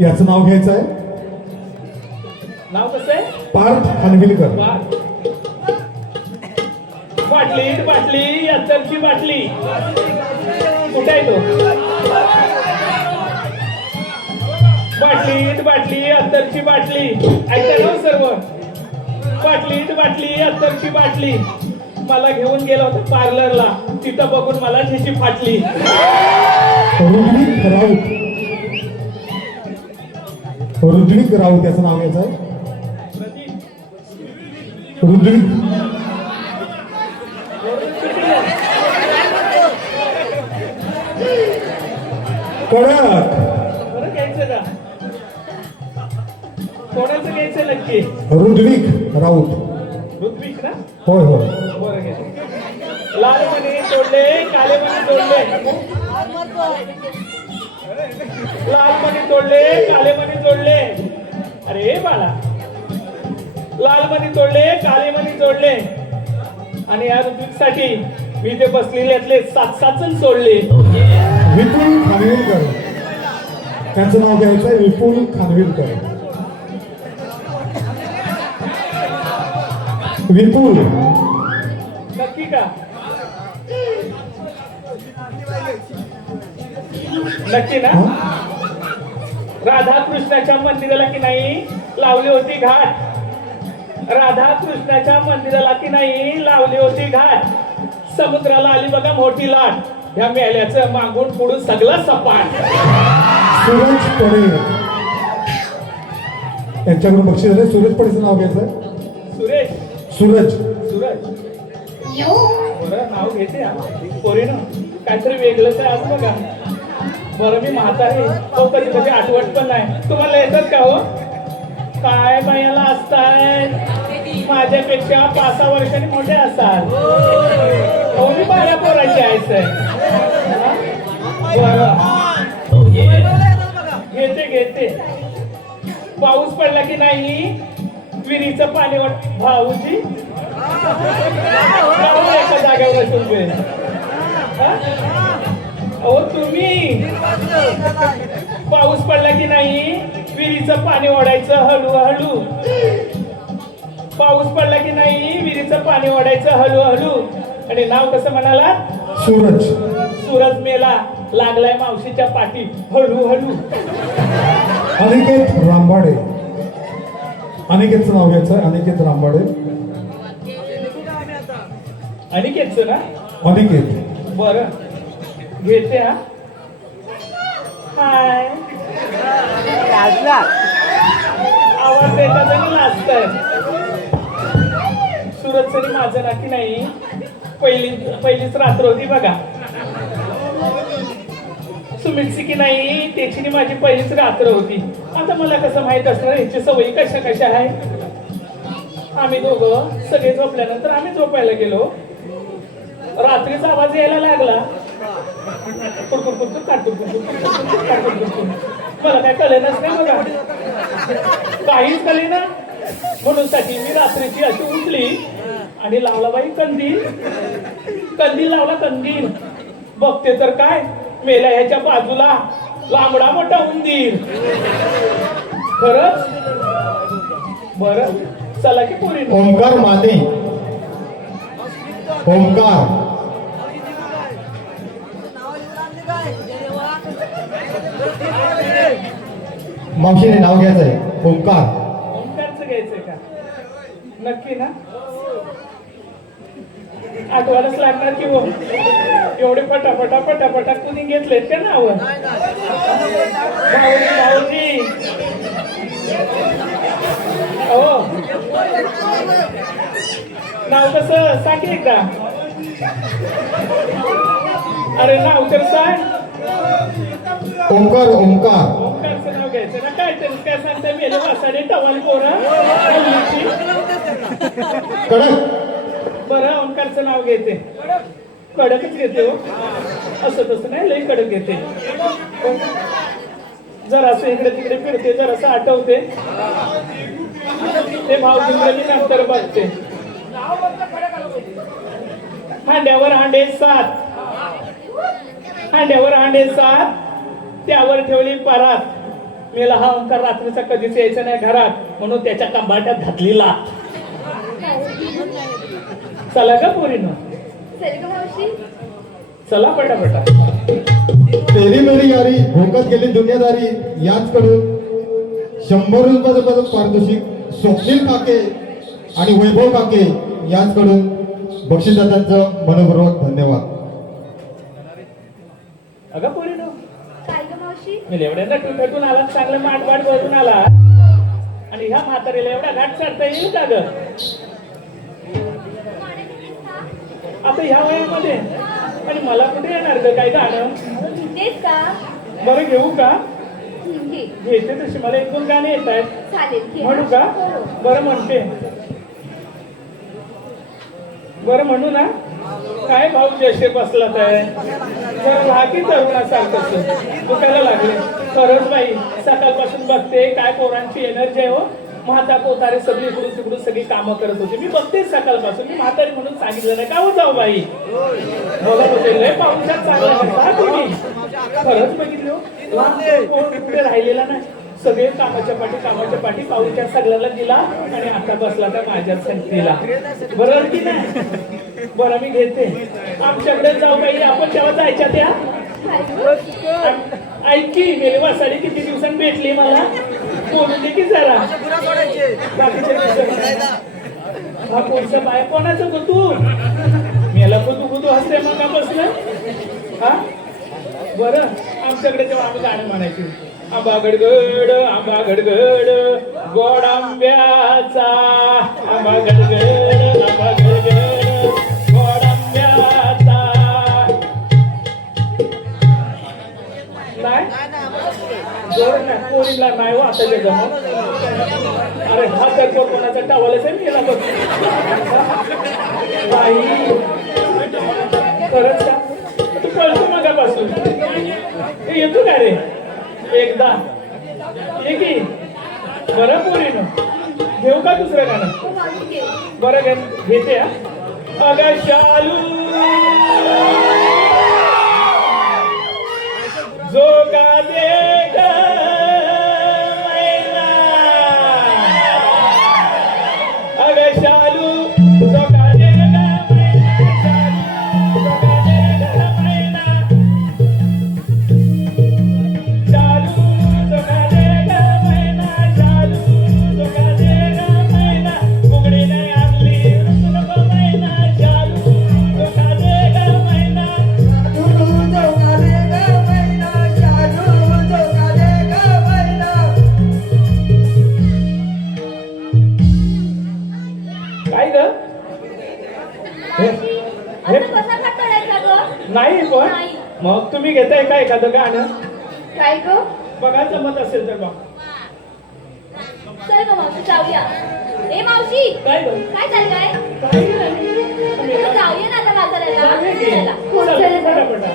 याचं नाव घ्यायचं आहे. नाव कसं आहे पार्थ खानविलकर. बाटली बाटली अत्तरची बाटली कुठे आहे तो बाटलीत बाटली अत्तरची बाटली ऐका ना सर्व बाटलीत बाटली अत्तरची बाटली मला घेऊन गेला होता पार्लरला तिथं बघून मला त्याची फाटली रुद्रिक राऊत. रुद्रिक राऊत याचं नाव घ्यायचं आहे. रुद्रिक कडक बरं घ्यायचं का कोणाचं घ्यायचं नक्की रुद्रिक राऊत. ऋत्विक ना होय होय. बरं घ्यायचं लाल मणी तोडले काले मणी तोडले लाल मणी तोडले काले मणी जोडले अरे बाळा लाल मणी तोडले काले मणी जोडले आणि या ऋत्विकसाठी मी ते बसलेल्यातले 7 जण सोडले विपुल खानविलकर त्यांचं नाव घ्यायचं आहे. विपुल खानविलकर. विपुल नक्की का नक्की ना राधा कृष्णाच्या मंदिराला की नाही लावली होती घाट राधा कृष्णाच्या मंदिराला की नाही लावली होती घाट समुद्राला आली बघा मोठी लाट ह्या मेल्याचं मागून पुढून सगळं सपाट सूरज पडे यांच्याकडून बक्षीस आहे. सूरज पडेचं नाव घ्यायचं आहे. सुरेश सूरज सूरज बरं नाव घेते पोरीनं काहीतरी वेगळंच आहे आज बघा बरं मी म्हातारे तो कधी कधी आठवत पण नाही तुम्हाला येतात का हो काय बायाला असताय माझ्यापेक्षा 5-6 वर्षांनी मोठे असाल हो मी बाया पोराची आहेच बरं घेते पाऊस पडला की नाही विहिरीचं पाणी भाऊजी एका जागेवर बसून अहो तुम्ही पाऊस पडला की नाही विहिरीचं पाणी ओढायचं हळूहळू पाऊस पडला की नाही विहिरीचं पाणी ओढायचं हळूहळू आणि नाव कसं म्हणाला सूरज. सूरज मेला लागलाय मावशीच्या पाठी हळूहळू अनिकेत रामबाडे. अनिकेतचं नाव घ्यायचं आहे. अनिकेत रामबाडे. अनिकेतचं ना अनिकेत बरं घेते हाय आवाज देतात आणि लाजताय सुरतचं माझं ना की नाही पहिलीच रात्र होती बघा सुमितची की नाही त्याची नी माझी पहिलीच रात्र होती. आता मला कसं माहित असणार ह्याची सवयी कशा कशा आहे. आम्ही दोघं सगळे झोपल्यानंतर आम्ही झोपायला गेलो. रात्रीचा आवाज यायला लागला. कुडकुड कुडकुड काटकुड कुडकुड कुडकुड काटकुड कुडकुड. मला काय कळेनाच नाही बघा, काहीच कळेना. म्हणून साठी मी रात्रीची अशी उठली आणि लावला बाई कंदील. कंदील लावला कंदील. बघते तर काय मेल्या ह्याच्या बाजूला लांबडा मोठा उंदीर. खरंच बरं चला की पोरी. ओंकार माने, ओंकार मावशीने नाव घ्यायचं आहे. ओंकार ओंकारचं घ्यायचंय का? नक्की ना? आठवायलाच लागणार की हो. एवढे पटापटा पटापटा कुणी घेतलेत का नाव? भाऊजी भाऊजी हो नाव कसं सांग एकदा. अरे नाव तर सांग. ओंकार ओंकार ओंकारचं नाव घ्यायचं ना. काय तरी काय सांगता मेले वासाडे टवाल पोरा. कडक बरं ओंकारचं नाव घेते. कडकच घेते हो, असं तसं नाही लई कडक घेते. जरासं इकडे तिकडे फिरते, जरासं आठवते. ते भाऊजींकडे मी नंतर बघते. हांड्यावर हांडे 7, हांड्यावर हांडे 7, त्यावर ठेवली परात. मेला हा ओंकार रात्रीचा कधीच यायचा नाही घरात, म्हणून त्याच्या कंबाट्यात घातली लाथ. चला का पोरीनो, चल ग मावशी. चला पटापटा. तेरी मेरी यारी भोकत गेली दुनियादारी. याच कडून 100 रुपयाचं पारितोषिक स्वप्नील काके आणि वैभव काके यांकडून बक्षीसदात्यांचं मनपूर्वक धन्यवाद. अगं पोरीनो, काय ग मावशी? मी एवढ्या नटून नटून आला, चांगलं माठ बसून आला आणि ह्या म्हातारीला एवढा घाट चढता येईल का ग? आता ह्या वयामध्ये आणि मला कुठे येणार ग काय गाणं? तेच का? बरं घेऊ का? घे. घेते तशी मला 1-2 गाणे येत आहेत. चालेल घे. म्हणू का? हो. बरं म्हणते. बरं म्हणू ना? काय भाऊ जसे बसलात आहे, जर लागी तरुणासारखं दुखायला लागले. खरंच बाई सकाळपासून बघते काय पोरांची एनर्जी आहे हो. म्हाता पोतारे सगळी इकडून तिकडून सगळी कामं करत होते. मी बघते सकाळपासून. मी म्हातारी म्हणून सांगितलं नाही का हो जाऊ बाई. बघत होते लय पाऊसात चांगला करता तुम्ही. खरंच बघितलं हो. लहान कोण कुठे राहिलेला नाही. सगळे कामाच्या पाठी पाऊच्या सगळ्याला दिला आणि आता बसला त्या माझ्या संगतीला. बरोबर की नाही? बरं मी घेते. आमच्याकडे जाऊ बाई आपण तेव्हा जायच्या त्या. ऐकी मेली वासाडी किती दिवसांनी भेटली मला. बोलून दे की जरा. बाकीच्या दिवसात हा कोणचा बाय कोणाचं गो तू? मेला कुतू हसते मग बसलं. हा बरं आमच्याकडे तेव्हा आम्ही गाणं म्हणायची. आंबा गडगड आंबा गडगड गोड आंब्याचा. आंबा गडगड आंबा गडगड गोड आंब्याचा. नाही जोर नाही पोरीला नाही वाचायचं जमत. अरे हा तर कोणाचा टावालाच आहे. मेला बघ बाई. खरंच का? तू कळतो मगापासून. येतो का रे एकदा? ये की. बरं पोरीनं घेऊ का दुसरं गाणं? हो मावशी घे. बरं घेते. अगं शालू जो का दे ग मैना. अगं शालू जो का दे ग मैना. शालू जो का दे ग मैना. शालू जो का दे ग मैना. शालू जो का दे ग मैना. फुगडीने आणली रुसून ग मैना. शालू जो का दे ग मैना. शालू जो का दे ग मैना. शालू जो मग तुम्ही घेताय का एखादं गाणं काय ग बघा जमत असेल तर बघ चल ग मावशी जाऊया. ए मावशी काय बघ काय चाललंय? काही नाही. मग जाऊया ना आता बाजाराला. जाऊया की. चला. हो, चल, चल. पटापटा.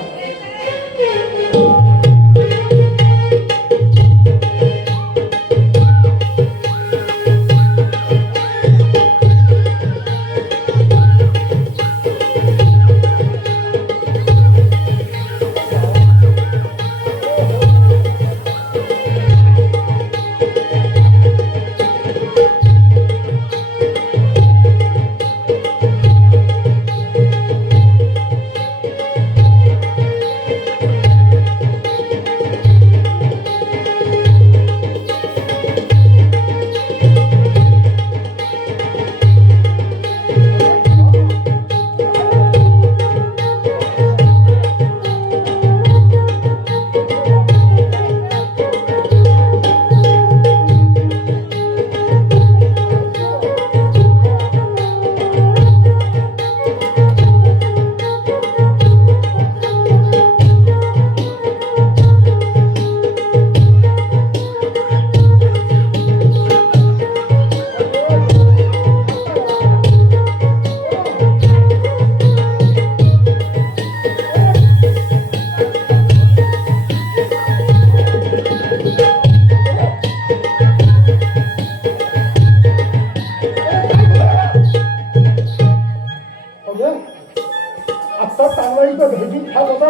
आता चांगला धैर्य खात होता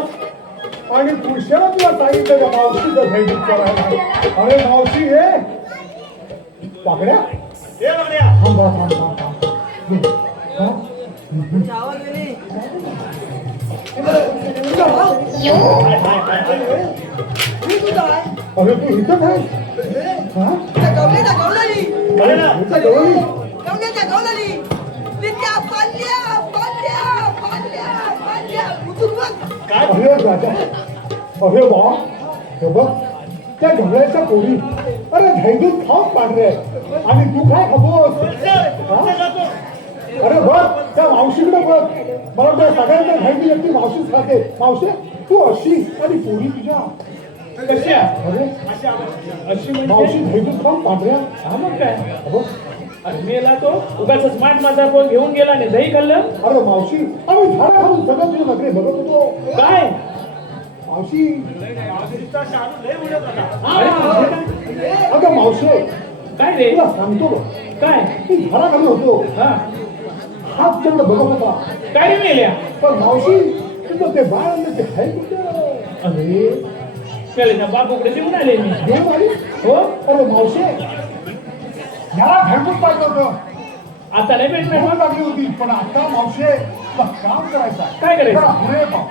आणि पुरुषाला तुला सांगितलं का मावशीचं धैर्य करायला. अरे मावशी हे पाकड्या थांब बा, थांब थांब थांब. हा? अरे तू इथं काय हा? इथं गवळणी? अरे राजा अरे वा हे बघ त्या ढोळ्याच्या पोरी अरे धैर्यात खाऊन पांढरे आणि तू काय खातोस हा? अरे बघ त्या मावशीकडे बघ मला त्या सगळ्यांच्या धैर्य व्यक्ती मावशीच खाते. मावशी तू अशी आणि पोरी तुझ्या कशी आहे? अरे अशी म्हणजे मावशी धैर्यात खाऊन पांढऱ्या हा मग काय बघ. अरे मेला तो उगाच स्मार्ट माझा पोर घेऊन गेला आणि दही खाल्लं अरे मावशी आम्ही झाडा खाऊन सगळं तुझे नखरे बघत होतो. काय मावशी अगं मावशी काय रे तुला सांगतो बघ काय मी झाडा खाली होतो हा हात तुझ्याकडे बघत होता काय रे मेल्या पण मावशी तुझं ते बाळ आणलं ते आहे कुठं अरे पेलेच्या बापूकडे जेवून आले मी घेऊन आली हो अरे मावशी याला घरगुत पाहिजे होतं आता नाही भेटणार भूक लागली होती पण आता मावशी तुला काम करायचं आहे. काय करायचं? जरा पुढे पाव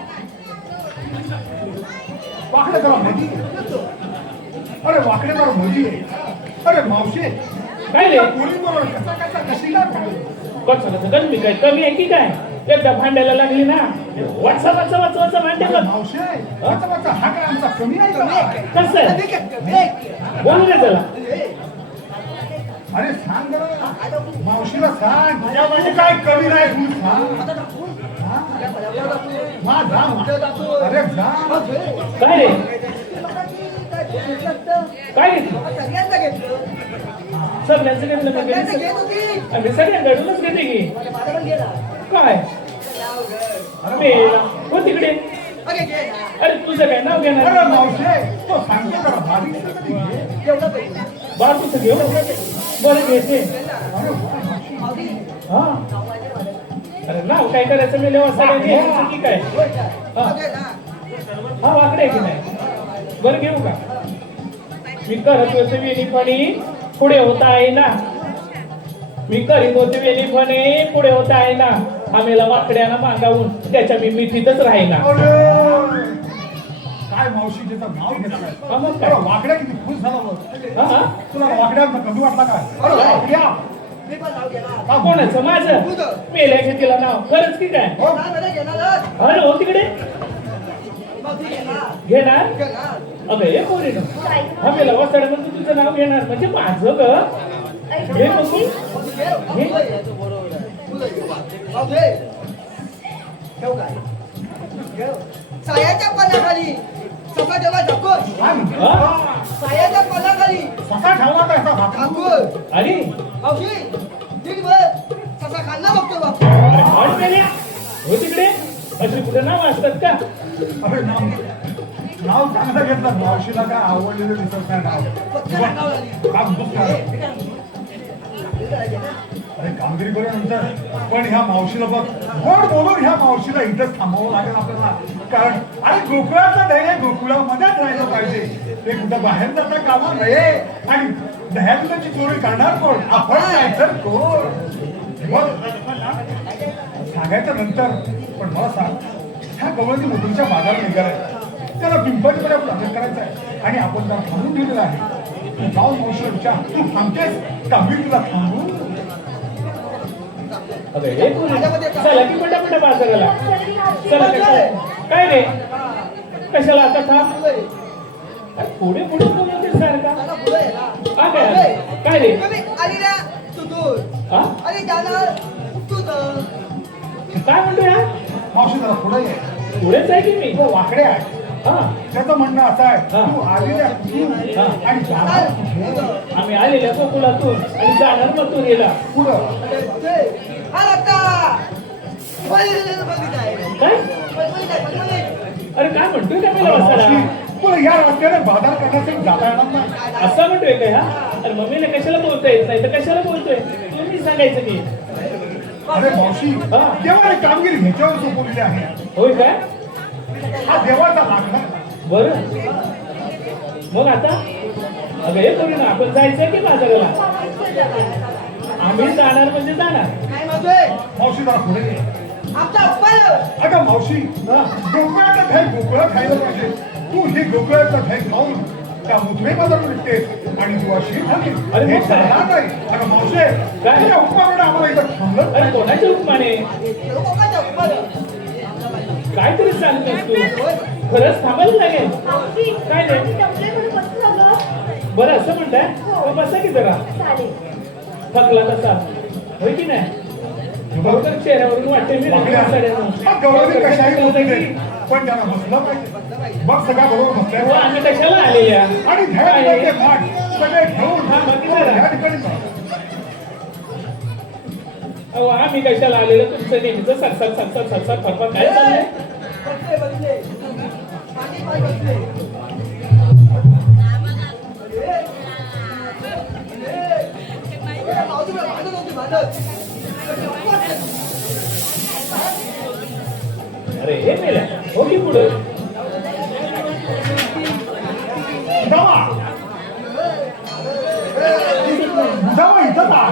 वाकडे जरा मधी अरे वाकडे जरा मधी अरे मावशी काय रे पोरी बरोबर कसा कसा कशी काय करायचं कसं कसं मी काय कमी आहे की काय एकदा भांडायला लागली ना वाचा वाचा वाचा वाचा भांड्याला मावशी वाचा हा काय आमचा कमी आहे का? कसं आहे बोल रे त्याला अरे सांग जरा मावशीला सांग तू काय कमी नाही तू सांग हा? हा, जा. अरे जा काय रे काय रे सगळ्यांचं घेतलं का घरी? आम्ही सगळ्यांकडूनच घेते की काय मेला हो तिकडे अरे तुझं काय नाव अरे घेणार मावशी तो सांगतो जरा बारीक कधी घे. बार तुझं घेऊ बरं घेते अरे वा, मावशी. हा अरे नाव काय करायचं मी लेवा सगळ्या घ्यायचं की काय हा हा वाकडे आहे की नाही बरं घेऊ का मी करत होते वेणीपणी पुढे होता आहे ना मी करीत होते वेणीपणी पुढे होता आहे ना आम्हाला वाकड्याला मागावून त्याच्या मी मिठीतच राहीना अरे काय मावशी त्याचं नाव घेतलं हा मग काय अरे वाकड्या किती खुश झाला बघ. हा हा तुला वाकड्यांचा कमी वाटला काय अरे वाकड्या हा कोणाचं माझं मेल्या घेतलेलं नाव खरंच की काय अरे हो तिकडे घेणार अगं हे पोरी हा मेला वाचड म्हणतो तुझं नाव घेणार म्हणजे माझं ग हे बघू हे सायाच्या पानाखाली ससा जेव्हा ठाकूर काय म्हणतो? हा? सायाच्या पानाखाली ससा ठेवला का याचा भाकर? ठाकूर आणि मावशी दिनभर ससा खाल्ला बघतो बापू अरे हॉट मेल्या हो तिकडे अशी कुठे नाव असतात का अरे नाव चांगलं घेतलं. मावशीला काय आवडलेलं दिसत नाही नाव. पक्का नाव आली. काम दुसरं. अरे कामगिरी करूनंतर पण ह्या मावशीला बघ गोड बोलून ह्या मावशीला इथंच थांबावं लागेल आपल्याला. कारण अरे गोकुळाचं ध्येय गोकुळामध्येच राहिलं पाहिजे. ते कुठं बाहेर जाता कामा नये. आणि दह्याची चोरी करणार कोण? आपण नाही तर कोण? बघ सांगायचं नंतर पण मला सांग ह्या गवळणी मुलींच्या बाजारात निघालाय. त्याला पिंपळीकडे आपण अभ्यास करायचा आहे आणि आपण त्याला थांबून ठेवलेलं आहे. तू जाऊन मावशीला विचार तू थांबतेस का मी तुला थांबू? अगं हे कोण आहे? चला की पटापटा बाजाराला चला काय रे कशाला आता थांब पुढे पुढे बोलवते सारखा त्याला पुढे आहे ना. हा काय रे कमी आली ना तू दूर हा आणि जाणार तू तर काय म्हणतोय हा मावशी जरा पुढे ये. पुढेच आहे की मी तो वाकडे आहे. हा त्याचं म्हणणं असं आहे हा. तू आलेल्या तू आणि जाणार कुठे? आम्ही आलेल्या गोकुळातून आणि जाणार मथुरेला पुढं. हा लागता बघित आहे काय बघित आहे अरे काय म्हणतोय का मला मावशी, बसायला तुला या रस्त्याने बाजार करण्यासाठी जाता येणार नाही. असं म्हणतोय काय हा अरे मम्मीला कशाला बोलता येत नाही तर कशाला बोलतोय तुम्ही सांगायचं की अरे मावशी हा. देवाने कामगिरी ह्याच्यावर सोपवलेली आहे. होय काय हा देवाचा लागला. बर मग आता अगं हे करू ना आपण जायचंय की बाजाराला आम्ही जाणार म्हणजे जाणार काय म्हणतोय मावशी जरा पुढे ये. आमचा अप्पा अगं मावशी हा. गोकुळाचं ठाई गोकुळा खायला पाहिजे. तू ही गोकुळाचं ठाई खाऊन त्या मुद्रेमध्ये निघतेस आणि तू अशी थांबली. अरे हे मग काय? चालणार नाही. अगं मावशे काय? तुझ्या उपमाकडे आम्हाला इथं थांबलं अरे कोणाच्या हुकमाने लोकांच्या अप्पा काहीतरी सांगतोस तू खरंच थांबायला लागेल मावशी काय रे? आम्ही जमलोय म्हणून बसलो अगं. बरं असं म्हणताय मग बसा की जरा चालेल. थकला तसा होय की नाही बरोबर चेहऱ्यावरून वाटेल मी वाकड्या. हा गवळणी कशाही बोलते ते. पण त्यांना बसलं पाहिजे. बघ सगळा बरोबर हो, बसलाय आम्ही कशाला आलेल्या आणि काय? ध्येय भाग सगळे घेऊन हा, बाकी जरा. या ठिकाणी जा. अहो आम्ही कशाला आलेलो तुमचं नेहमीच सटसट फटफट काय चाललंय बसले पाणी पाय बसले अरे हे मेल्या हो की पुढं जावा. जावा इथं जा.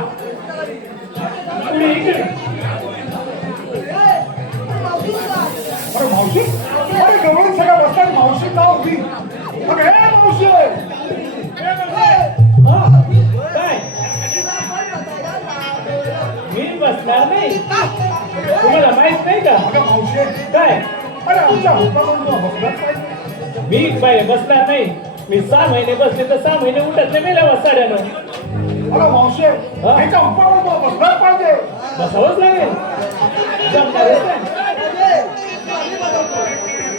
पुढे इकडे अरे मावशी अरे गवळण सगळं बसतात मावशी नाव उभी. अगं हे मावशी हा काय मी बसणार नाही तुम्हाला माहित नाही का अगं मावशी काय अरे आमच्या हुकमावरून तुला बसलाच पाहिजे. मी बाय बसणार नाही मी 6 महिने बसले तर 6 महिने उठत नाही मेल्या वासाड्यानं अरे मावशी ह्याच्या हुकमावरून तुला बसलाच पाहिजे. बसावंच लागेल जमणारच नाही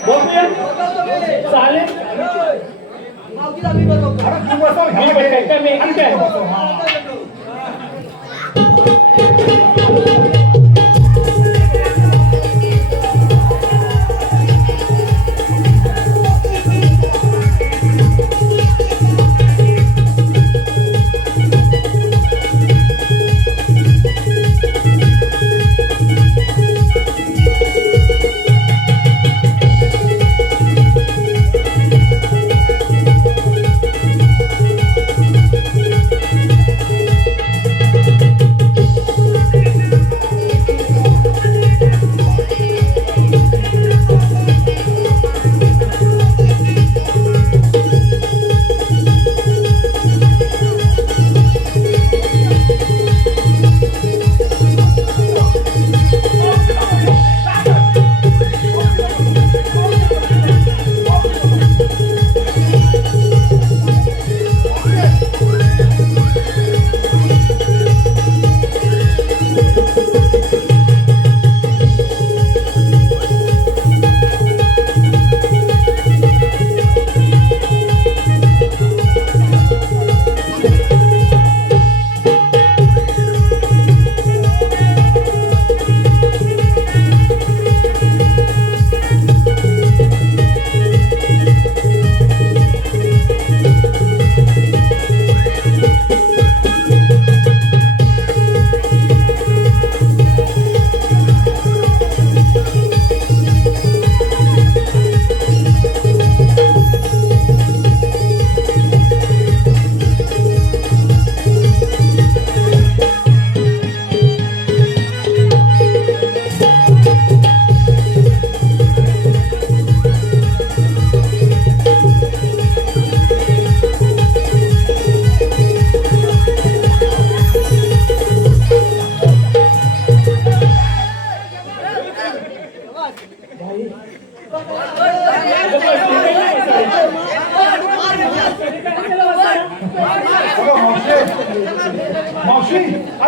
बघूया चालेल अरे तू बसव मी पण काय कमी आहे की काय?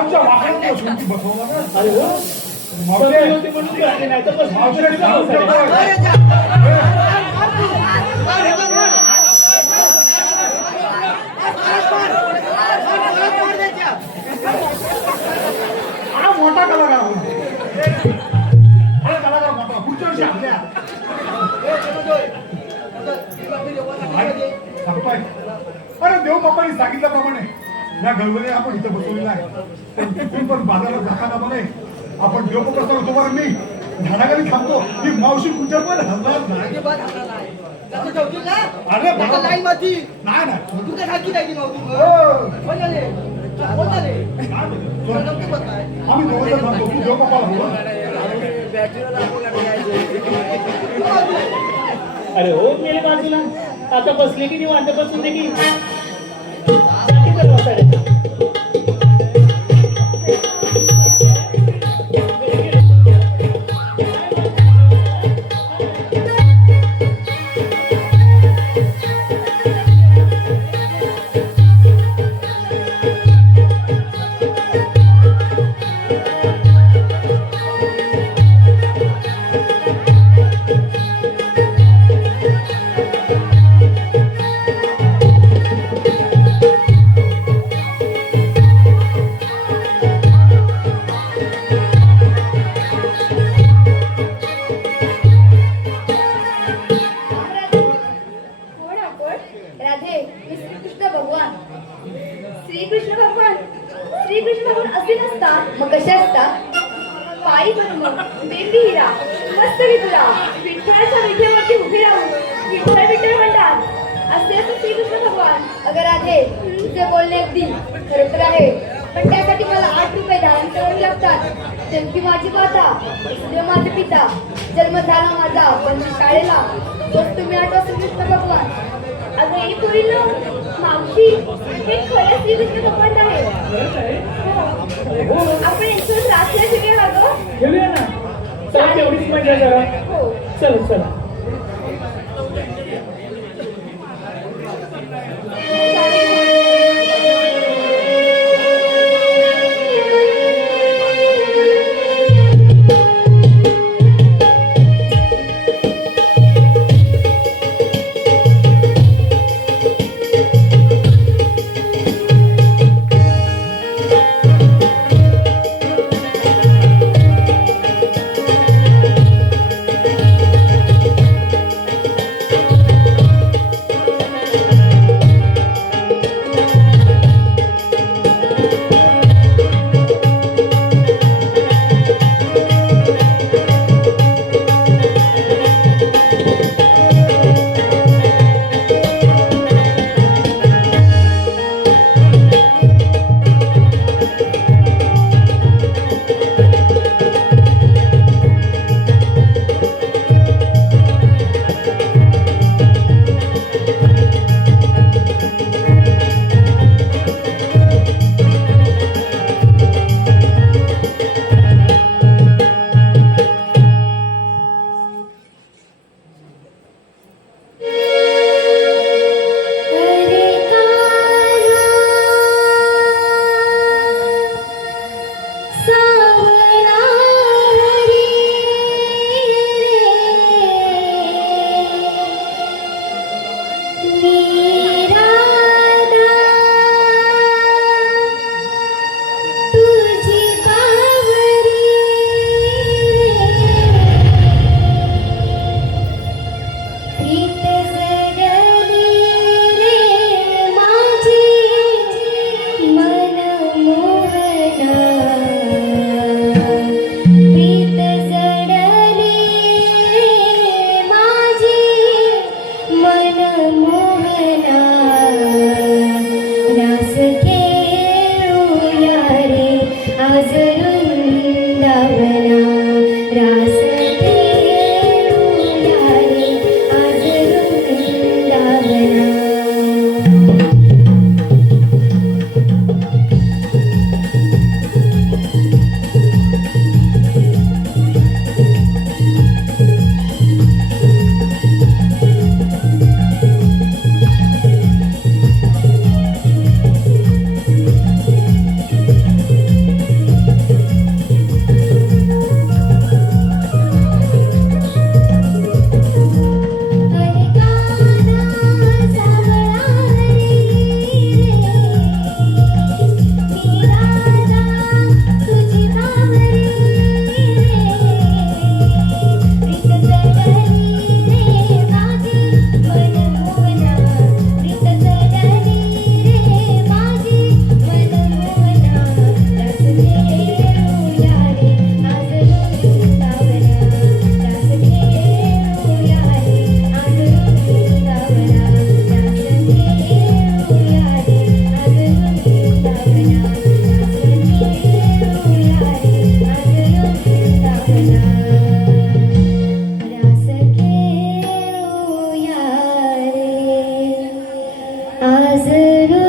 आमच्या वाहनात बसवून ती बसवला ना. अरे हो मावशे, होती म्हणून ती आली, नाही तर बस मावशे, थांब ठेवतोय. हा मोठा कलाकार हो. हा कलाकार मोठा पुढच्या वर्षी आपल्या सांगतोय. अरे देव बाप्पांनी सांगितल्याप्रमाणे या गणपती आपण इथं बसवलेला आहे. पण तिथून पण बाजारात जाताना म्हणे आपण देव बाप्पा सांगतो बरं मी झाडाखाली थांबतो ही मावशी तुझ्या पण हलणार नाही. अरे बाबा. नाही नाही हो. आम्ही दोघं जण थांबतो तू देव बाप्पाला बोल. अरे हो मेले बाजूला आता बसले की निवांत बसून दे की जाती बरं वाचायला. कोण आपण? राधे मी श्रीकृष्ण भगवान. श्रीकृष्ण भगवान असे नसतात मग कसे असतात? पायी बनून बेंबी हिरा मस्त विठुरा विठ्ठलाच्या विठेवरती उभे राहून विठ्ठल विठ्ठल म्हणतात असे असतात श्रीकृष्ण भगवान. अगं राधे तुझे बोलणे अगदी खरं तर आहे पण त्यासाठी मला 8 रुपये दान करावे लागतात. जन्मी माझी माता देव माझे पिता जन्म झाला माझा पण मी शाळेला तोच तुम्ही आठवा श्रीकृष्ण भगवान. अगं एक होईल मावशी हे खरं श्रीकृष्ण भगवान आहे. खरंच आहे? हो. आपण यांच्यावर रात्र शिकेल अगं. खेळूया ना चला तेवढीच मजा जरा. हो. चला चला. पाझरू